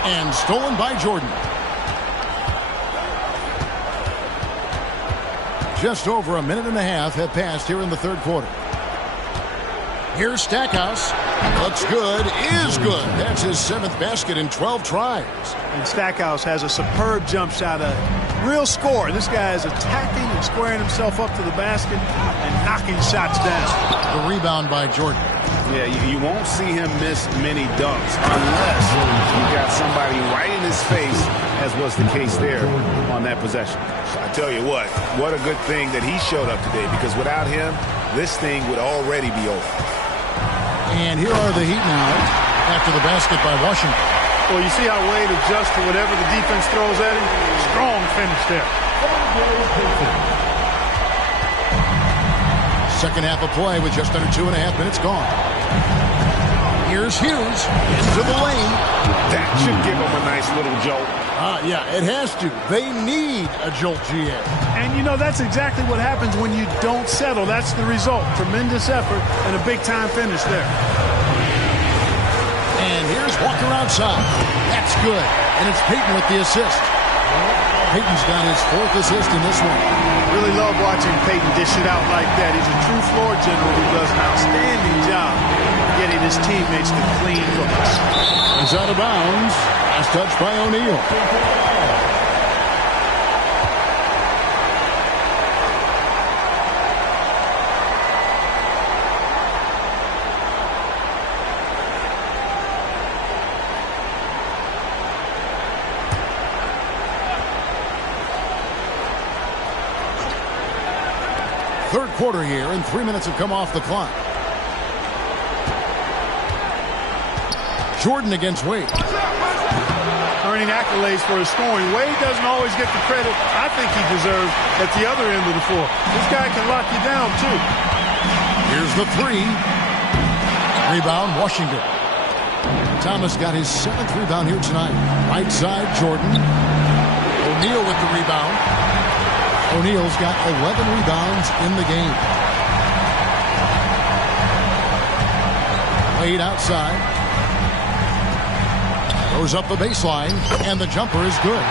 And stolen by Jordan. Just over a minute and a half have passed here in the third quarter. Here's Stackhouse. Looks good. Is good. That's his 7th basket in 12 tries. And Stackhouse has a superb jump shot, a real scorer. This guy is attacking and squaring himself up to the basket and knocking shots down. The rebound by Jordan. Yeah, you won't see him miss many dunks unless you got somebody right in his face, as was the case there on that possession. I tell you what a good thing that he showed up today, because without him, this thing would already be over. And here are the Heat now after the basket by Washington. Well, you see how Wade adjusts to whatever the defense throws at him? Strong finish there. Second half of play with just under 2.5 minutes gone. Here's Hughes into the lane. That should give him a nice little jolt. Yeah, it has to. They need a jolt, GA. And, you know, that's exactly what happens when you don't settle. That's the result. Tremendous effort and a big-time finish there. And here's Walker outside. That's good. And it's Payton with the assist. Payton's got his 4th assist in this one. Really love watching Payton dish it out like that. He's a true floor general who does an outstanding job getting his teammates to clean looks. It's out of bounds. Last touch by O'Neal. Third quarter here, and 3 minutes have come off the clock. Jordan against Wade. Earning accolades for his scoring. Wade doesn't always get the credit I think he deserves at the other end of the floor. This guy can lock you down, too. Here's the 3. Rebound, Washington. Thomas got his 7th rebound here tonight. Right side, Jordan. O'Neal with the rebound. O'Neal's got 11 rebounds in the game. Wade outside. Goes up the baseline, and the jumper is good.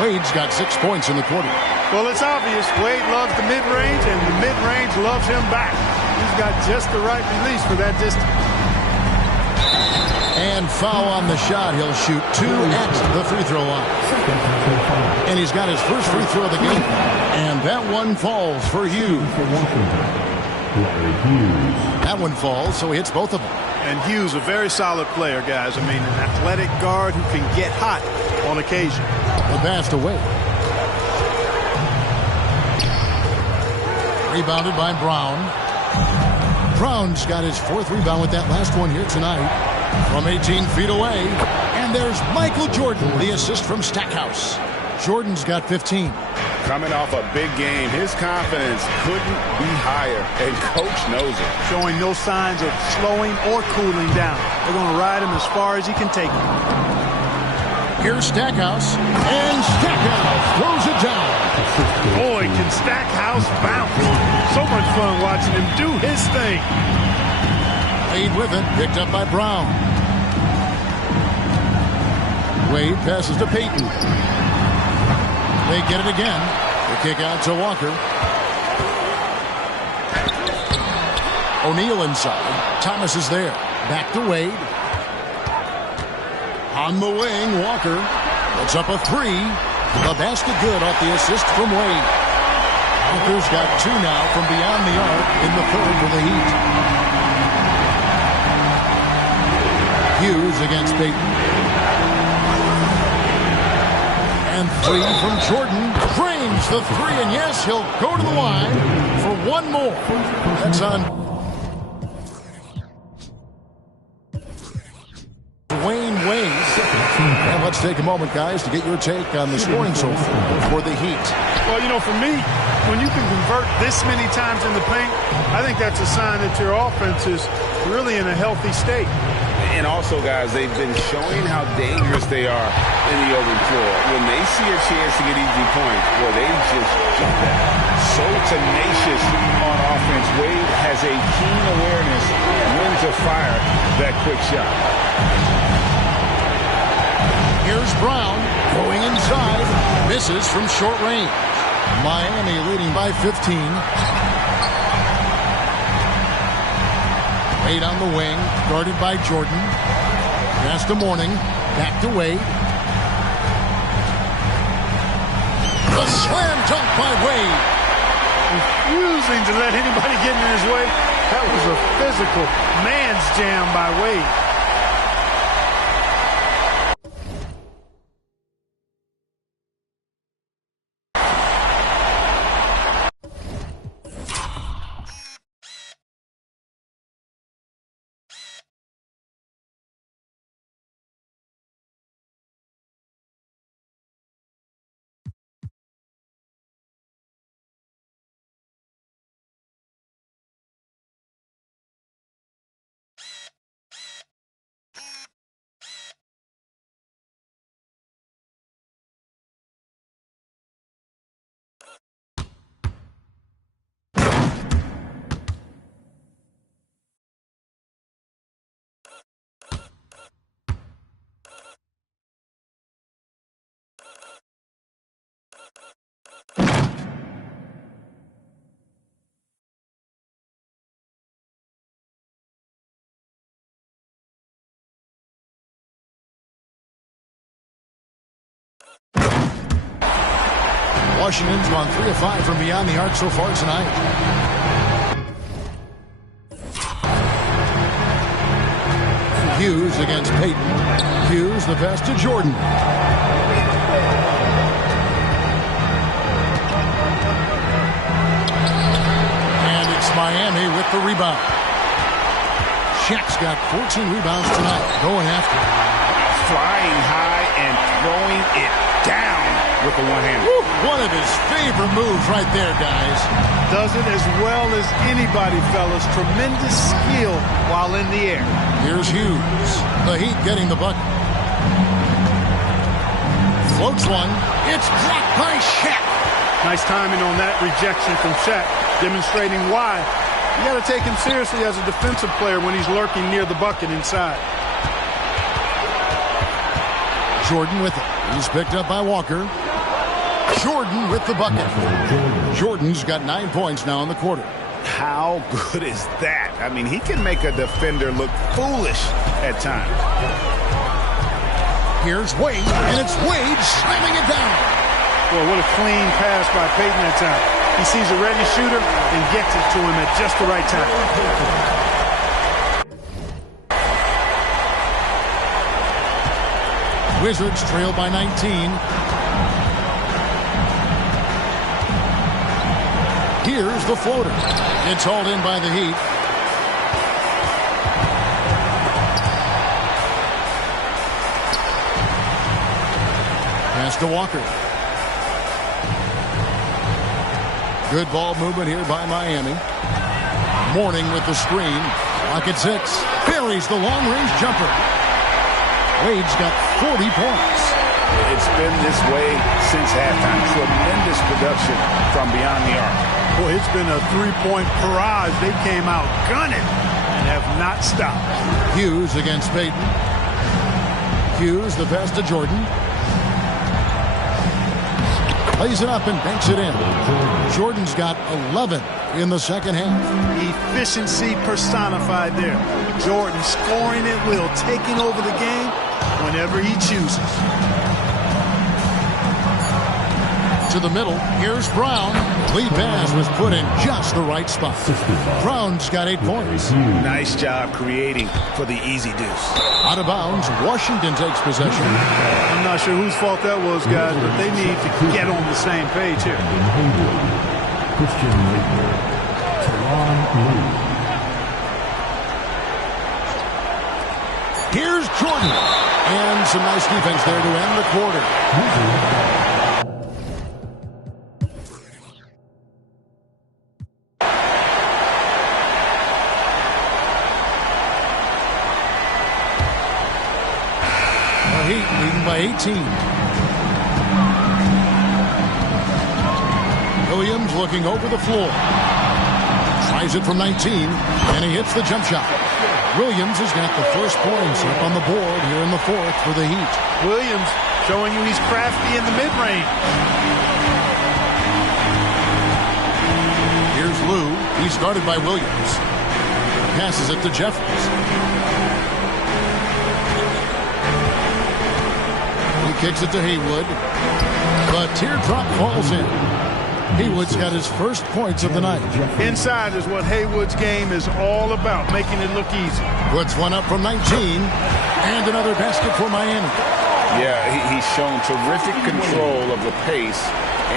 Wade's got 6 points in the quarter. Well, it's obvious. Wade loves the mid-range, and the mid-range loves him back. He's got just the right release for that distance. And foul on the shot. He'll shoot 2 at the free throw line. And he's got his first free throw of the game. And that one falls for Hughes. That one falls, so he hits both of them. And Hughes, a very solid player, guys. I mean, an athletic guard who can get hot on occasion. The pass away. Rebounded by Brown. Brown's got his 4th rebound with that last one here tonight. From 18 feet away. And there's Michael Jordan, the assist from Stackhouse. Jordan's got 15. Coming off a big game, his confidence couldn't be higher, and coach knows it. Showing no signs of slowing or cooling down. They're going to ride him as far as he can take him. Here's Stackhouse, and Stackhouse throws it down. Boy, can Stackhouse bounce. So much fun watching him do his thing. Wade with it, picked up by Brown. Wade passes to Payton. They get it again. The kick out to Walker. O'Neal inside. Thomas is there. Back to Wade. On the wing, Walker puts up a 3. The basket good off the assist from Wade. Walker's got 2 now from beyond the arc in the third for the Heat. Hughes against Payton. And Three from Jordan. Drains the three, and yes, he'll go to the line for one more. That's on Dwayne Wade. And let's take a moment, guys, to get your take on the scoring so far for the Heat. Well, you know, for me, when you can convert this many times in the paint, I think that's a sign that your offense is really in a healthy state. And also, guys, they've been showing how dangerous they are in the open floor. When they see a chance to get easy points, well, they just jump at it. So tenacious on offense. Wade has a keen awareness when to fire that quick shot. Here's Brown going inside. Misses from short range. Miami leading by 15. Wade on the wing, guarded by Jordan. Pass to Mourning. Back to Wade. The slam dunk by Wade. Refusing to let anybody get in his way. That was a physical man's jam by Wade. Washington's gone 3 of 5 from beyond the arc so far tonight. Hughes against Payton. Hughes the pass to Jordan. And it's Miami with the rebound. Shaq's got 14 rebounds tonight. Going after it. Flying high and throwing it down with the one-hander. One of his favorite moves right there, guys. Does it as well as anybody, fellas. Tremendous skill while in the air. Here's Hughes. The Heat getting the bucket. Floats one. It's blocked by Shaq. Nice timing on that rejection from Shaq, demonstrating why you got to take him seriously as a defensive player when he's lurking near the bucket inside. Jordan with it. He's picked up by Walker. Jordan with the bucket. Jordan's got 9 points now in the quarter. How good is that? I mean, he can make a defender look foolish at times. Here's Wade, and it's Wade slamming it down. Boy, what a clean pass by Payton that time. He sees a ready shooter and gets it to him at just the right time. Wizards trail by 19. Here's the floater. It's hauled in by the Heat. Pass to Walker. Good ball movement here by Miami. Mourning with the screen. Rocket 6. Buries the long-range jumper. Wade's got 40 points. It's been this way since halftime. Tremendous production from beyond the arc. Boy, it's been a three-point barrage. They came out gunning and have not stopped. Hughes against Payton. Hughes the pass to Jordan. Lays it up and banks it in. Jordan's got 11 in the second half. Efficiency personified there. Jordan scoring at will, taking over the game whenever he chooses. To to the middle. Here's Brown. Lead pass was put in just the right spot. Brown's got 8 points. Nice job creating for the easy deuce. Out of bounds, Washington takes possession. I'm not sure whose fault that was, guys, but they need to get on the same page here. Christian Laettner, Teron Lee. Here's Jordan. And some nice defense there to end the quarter. The Heat leading by 18. Williams looking over the floor. Tries it from 19, and he hits the jump shot. Williams has got the first points up on the board here in the fourth for the Heat. Williams showing you he's crafty in the mid-range. Here's Lou. He's guarded by Williams. Passes it to Jeffries. He kicks it to Haywood. The teardrop falls in. Haywood's got his first points of the night. Inside is what Haywood's game is all about, making it look easy. Puts one up from 19, and another basket for Miami. Yeah, he's shown terrific control of the pace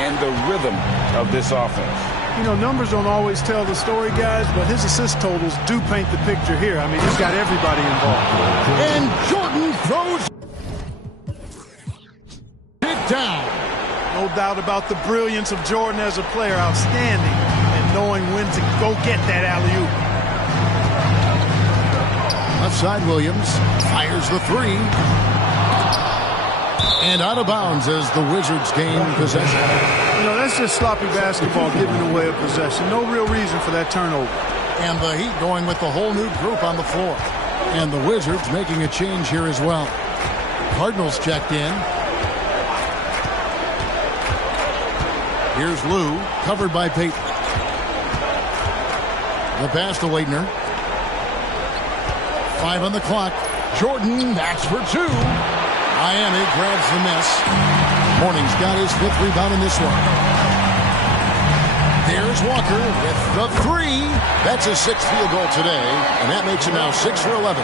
and the rhythm of this offense. You know, numbers don't always tell the story, guys, but his assist totals do paint the picture here. I mean, he's got everybody involved. And Jordan throws it down. No doubt about the brilliance of Jordan as a player. Outstanding and knowing when to go get that alley-oop. Left side, Williams fires the three. And out of bounds as the Wizards gain possession. You know, that's just sloppy basketball, giving away a possession. No real reason for that turnover. And the Heat going with the whole new group on the floor. And the Wizards making a change here as well. Cardinals checked in. Here's Lou, covered by Payton. The pass to Laettner. 5 on the clock. Jordan, that's for 2. Miami grabs the miss. Mourning's got his 5th rebound in this one. There's Walker with the 3. That's his 6th field goal today, and that makes him now 6 for 11.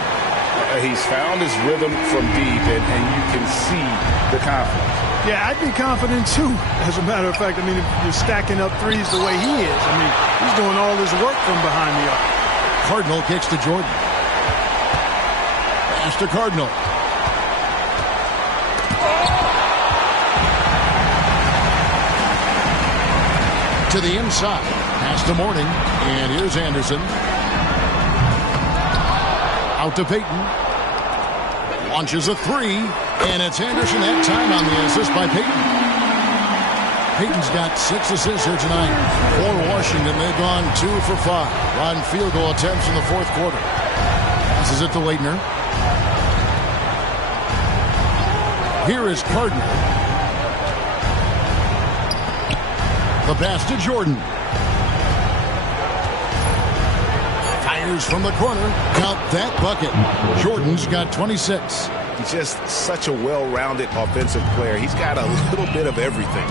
He's found his rhythm from deep, and you can see the confidence. Yeah, I'd be confident too. As a matter of fact, I mean, if you're stacking up threes the way he is, I mean, he's doing all his work from behind the arc. Cardinal kicks to Jordan. Pass to Cardinal. To the inside. Pass to Mourning. And here's Anderson. Out to Payton. Launches a 3. And it's Anderson that time on the assist by Payton. Payton's got 6 assists here tonight. For Washington, they've gone 2 for 5 on field goal attempts in the fourth quarter. Passes it to Laettner. Here is Cardinal. The pass to Jordan. Fires from the corner. Count that bucket. Jordan's got 26. He's just such a well-rounded offensive player. He's got a little bit of everything.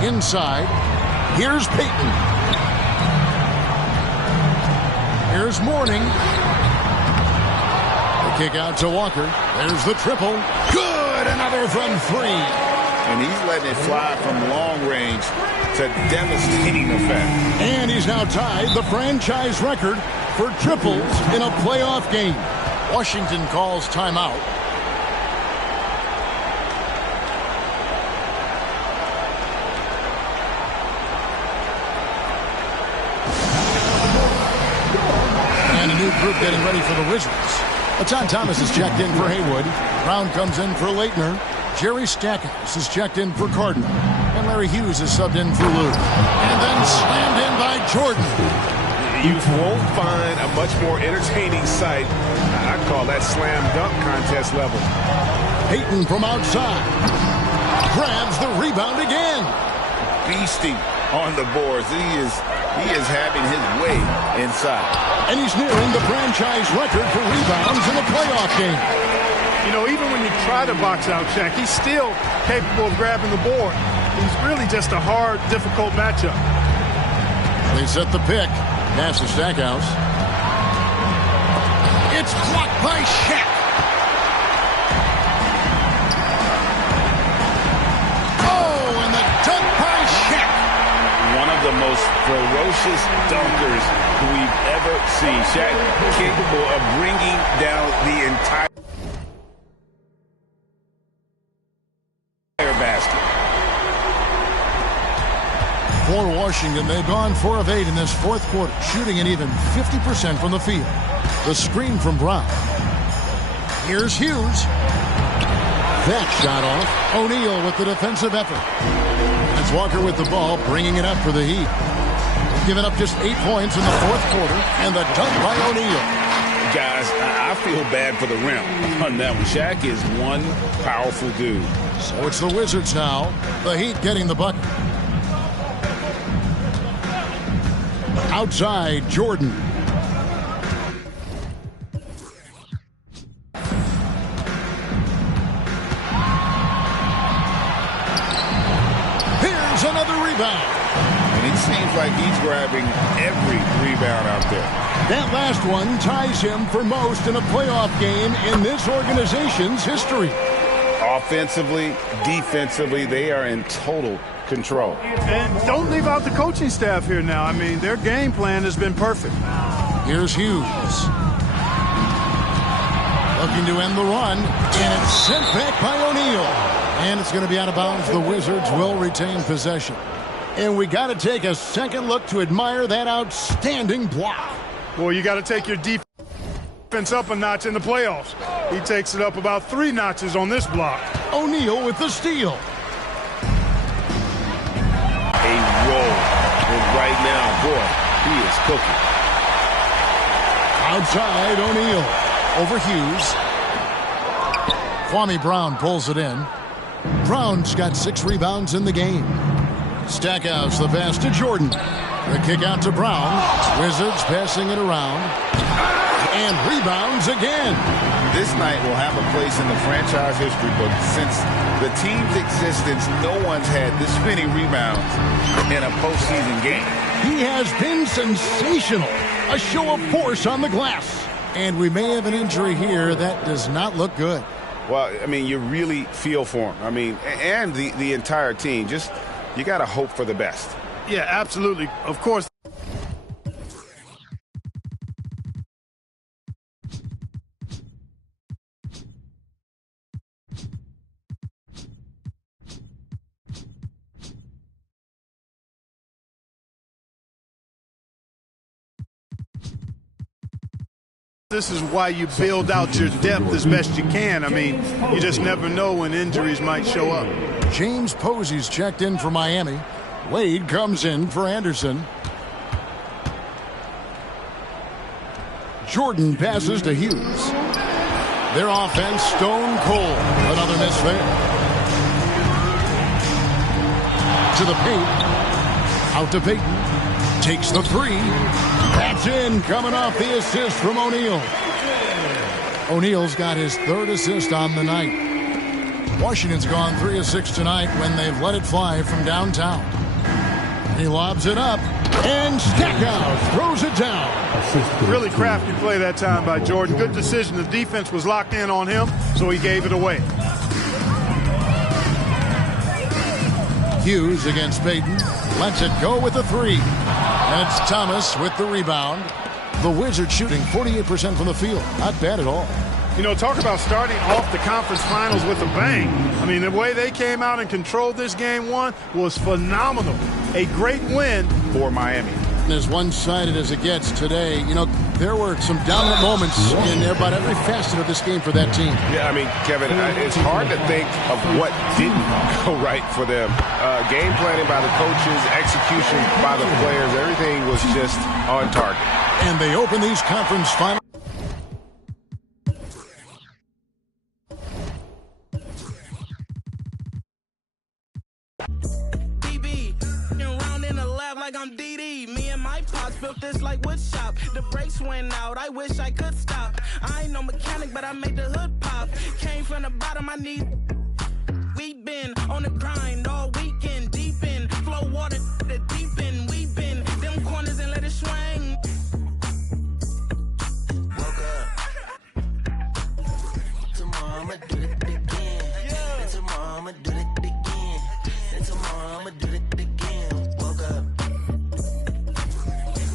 Inside, here's Payton. Here's Mourning. The kick out to Walker. There's the triple. Good! Another from 3. And he's letting it fly from long range to devastating effect. And he's now tied the franchise record for triples in a playoff game. Washington calls timeout. Group getting ready for the Wizards. John Thomas is checked in for Haywood. Brown comes in for Laettner. Jerry Stackhouse is checked in for Cardinal. And Larry Hughes is subbed in for Lou. And then slammed in by Jordan. You won't find a much more entertaining sight. I'd call that slam dunk contest level. Payton from outside. Grabs the rebound again. Beasting on the boards. He is having his way inside. And he's nearing the franchise record for rebounds in a playoff game. You know, even when you try to box out Shaq, he's still capable of grabbing the board. He's really just a hard, difficult matchup. They set the pick. Pass to Stackhouse. It's blocked by Shaq. Oh, and the dunk by Shaq. One of the most ferocious dunkers we've ever seen. Shaq capable of bringing down the entire basket. For Washington, they've gone 4 of 8 in this fourth quarter, shooting an even 50% from the field. The screen from Brown. Here's Hughes. That shot off. O'Neal with the defensive effort. That's Walker with the ball, bringing it up for the Heat. Giving up just 8 points in the fourth quarter, and the dunk by O'Neal. Guys, I feel bad for the rim on that one. Shaq is one powerful dude. So it's the Wizards now. The Heat getting the bucket. Outside, Jordan. Here's another rebound. And it seems like he's grabbing every rebound out there. That last one ties him for most in a playoff game in this organization's history. Offensively, defensively, they are in total control. And don't leave out the coaching staff here now. I mean, their game plan has been perfect. Here's Hughes. Looking to end the run, and it's sent back by O'Neal. And it's going to be out of bounds. The Wizards will retain possession. And we got to take a second look to admire that outstanding block. Well, you got to take your defense up a notch in the playoffs. He takes it up about 3 notches on this block. O'Neal with the steal. A roll. And right now, boy, he is cooking. Outside, O'Neal. Over Hughes. Kwame Brown pulls it in. Brown's got 6 rebounds in the game. Stackhouse the pass to Jordan. The kick out to Brown. Wizards passing it around. And rebounds again. This night will have a place in the franchise history book. Since the team's existence, no one's had this many rebounds in a postseason game. He has been sensational. A show of force on the glass. And we may have an injury here that does not look good. Well, I mean, you really feel for him. I mean, and the entire team. Just, you got to hope for the best. Yeah, absolutely. Of course. This is why you build out your depth as best you can. I mean, you just never know when injuries might show up. James Posey's checked in for Miami. Wade comes in for Anderson. Jordan passes to Hughes. Their offense stone cold. Another miss there. To the paint. Out to Payton. Takes the 3. That's in, coming off the assist from O'Neal. O'Neal's got his 3rd assist on the night. Washington's gone 3 of 6 tonight when they've let it fly from downtown. He lobs it up, and Stackhouse throws it down. Really crafty play that time by Jordan. Good decision. The defense was locked in on him, so he gave it away. Hughes against Payton. Lets it go with the 3. And it's Thomas with the rebound. The Wizards shooting 48% from the field. Not bad at all. You know, talk about starting off the conference finals with a bang. I mean, the way they came out and controlled this game 1 was phenomenal. A great win for Miami. As one-sided as it gets today, you know, there were some dominant moments in about every facet of this game for that team. Yeah, I mean, Kevin, it's hard to think of what didn't go right for them. Game planning by the coaches, execution by the players, everything was just on target. And they open these conference finals. Like I'm DD, me and my pops built this like wood shop. The brakes went out, I wish I could stop. I ain't no mechanic, but I made the hood pop. Came from the bottom, I need. We been on the grind all weekend, deep in flow water, the deep end. We been them corners and let it swing. Woke up. Tomorrow I'ma do it again. And tomorrow I'ma do it again. And tomorrow I'ma do it again. Woke up.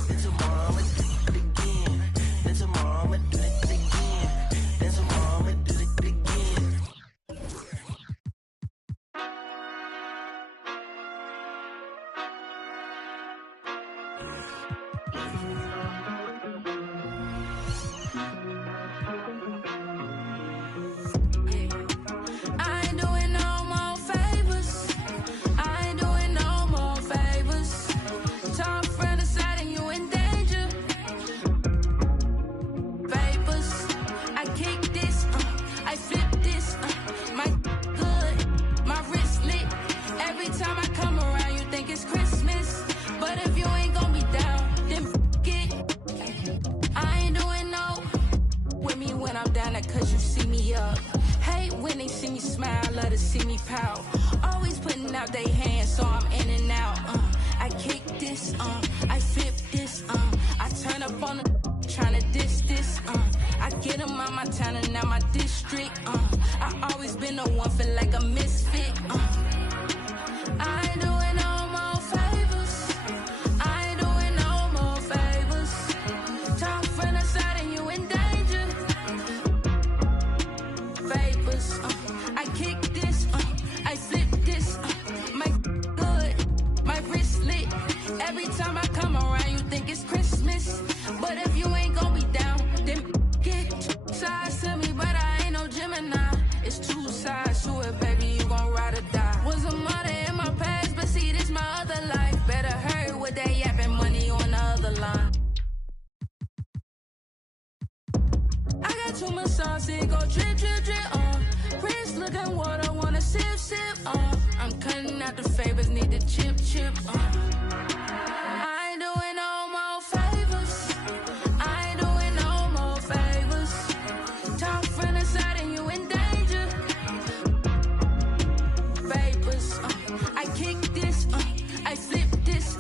And tomorrow I'ma do it again. And tomorrow I'ma do it again. And tomorrow I'ma do it again. I ain't doing no more favors. I ain't doing no more favors. Talk from the side and you in danger. Vapors. I kick this, I flip this, my good, my wrist lit. Every time I come around, you think it's Christmas. But if you ain't gonna be down, then it. I ain't doing no with me when I'm down there, cause you see me up. Hate when they see me smile, love to see me pout. Always putting out they hands, so I'm in and out. I kick this, I flip this, I turn up on the tryna diss this, I get them out my town and out my district, I always been the one, feel like a misfit, I ain't doing no more favors. I ain't doing no more favors. Talk from the side and you in danger. Vapors. I kick this. I flip this. My good. My wrist lit. Every time I come around, you think it's Christmas. But if you ain't gonna be down, then get sides to me. But I ain't no Gemini. It's two sides to it, baby. You gon' ride or die. Was a mother in my past, but see, this my other life. Better hurry with that yapping, money on the other line. I got too much sauce, it go drip, drip, drip, Wrist looking water, wanna sip, sip, I'm cutting out the favors, need the chip, chip, I ain't doing no more favors. I ain't doing no more favors. Talk from the side and you in danger. Vapors. I kick this, I flip this,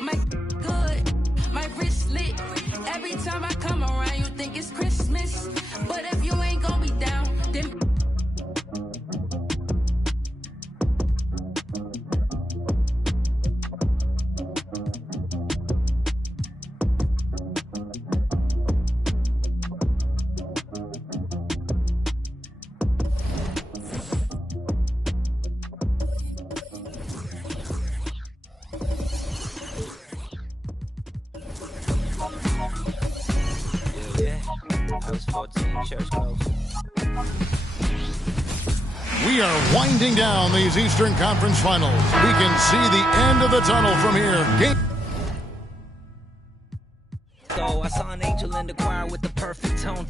my good, my wrist lit. Every time I come around, you think it's Christmas. But if you ain't gonna be down, then I was 14, church close. We are winding down these Eastern Conference Finals. We can see the end of the tunnel from here. So I saw an angel in the choir with the perfect tone.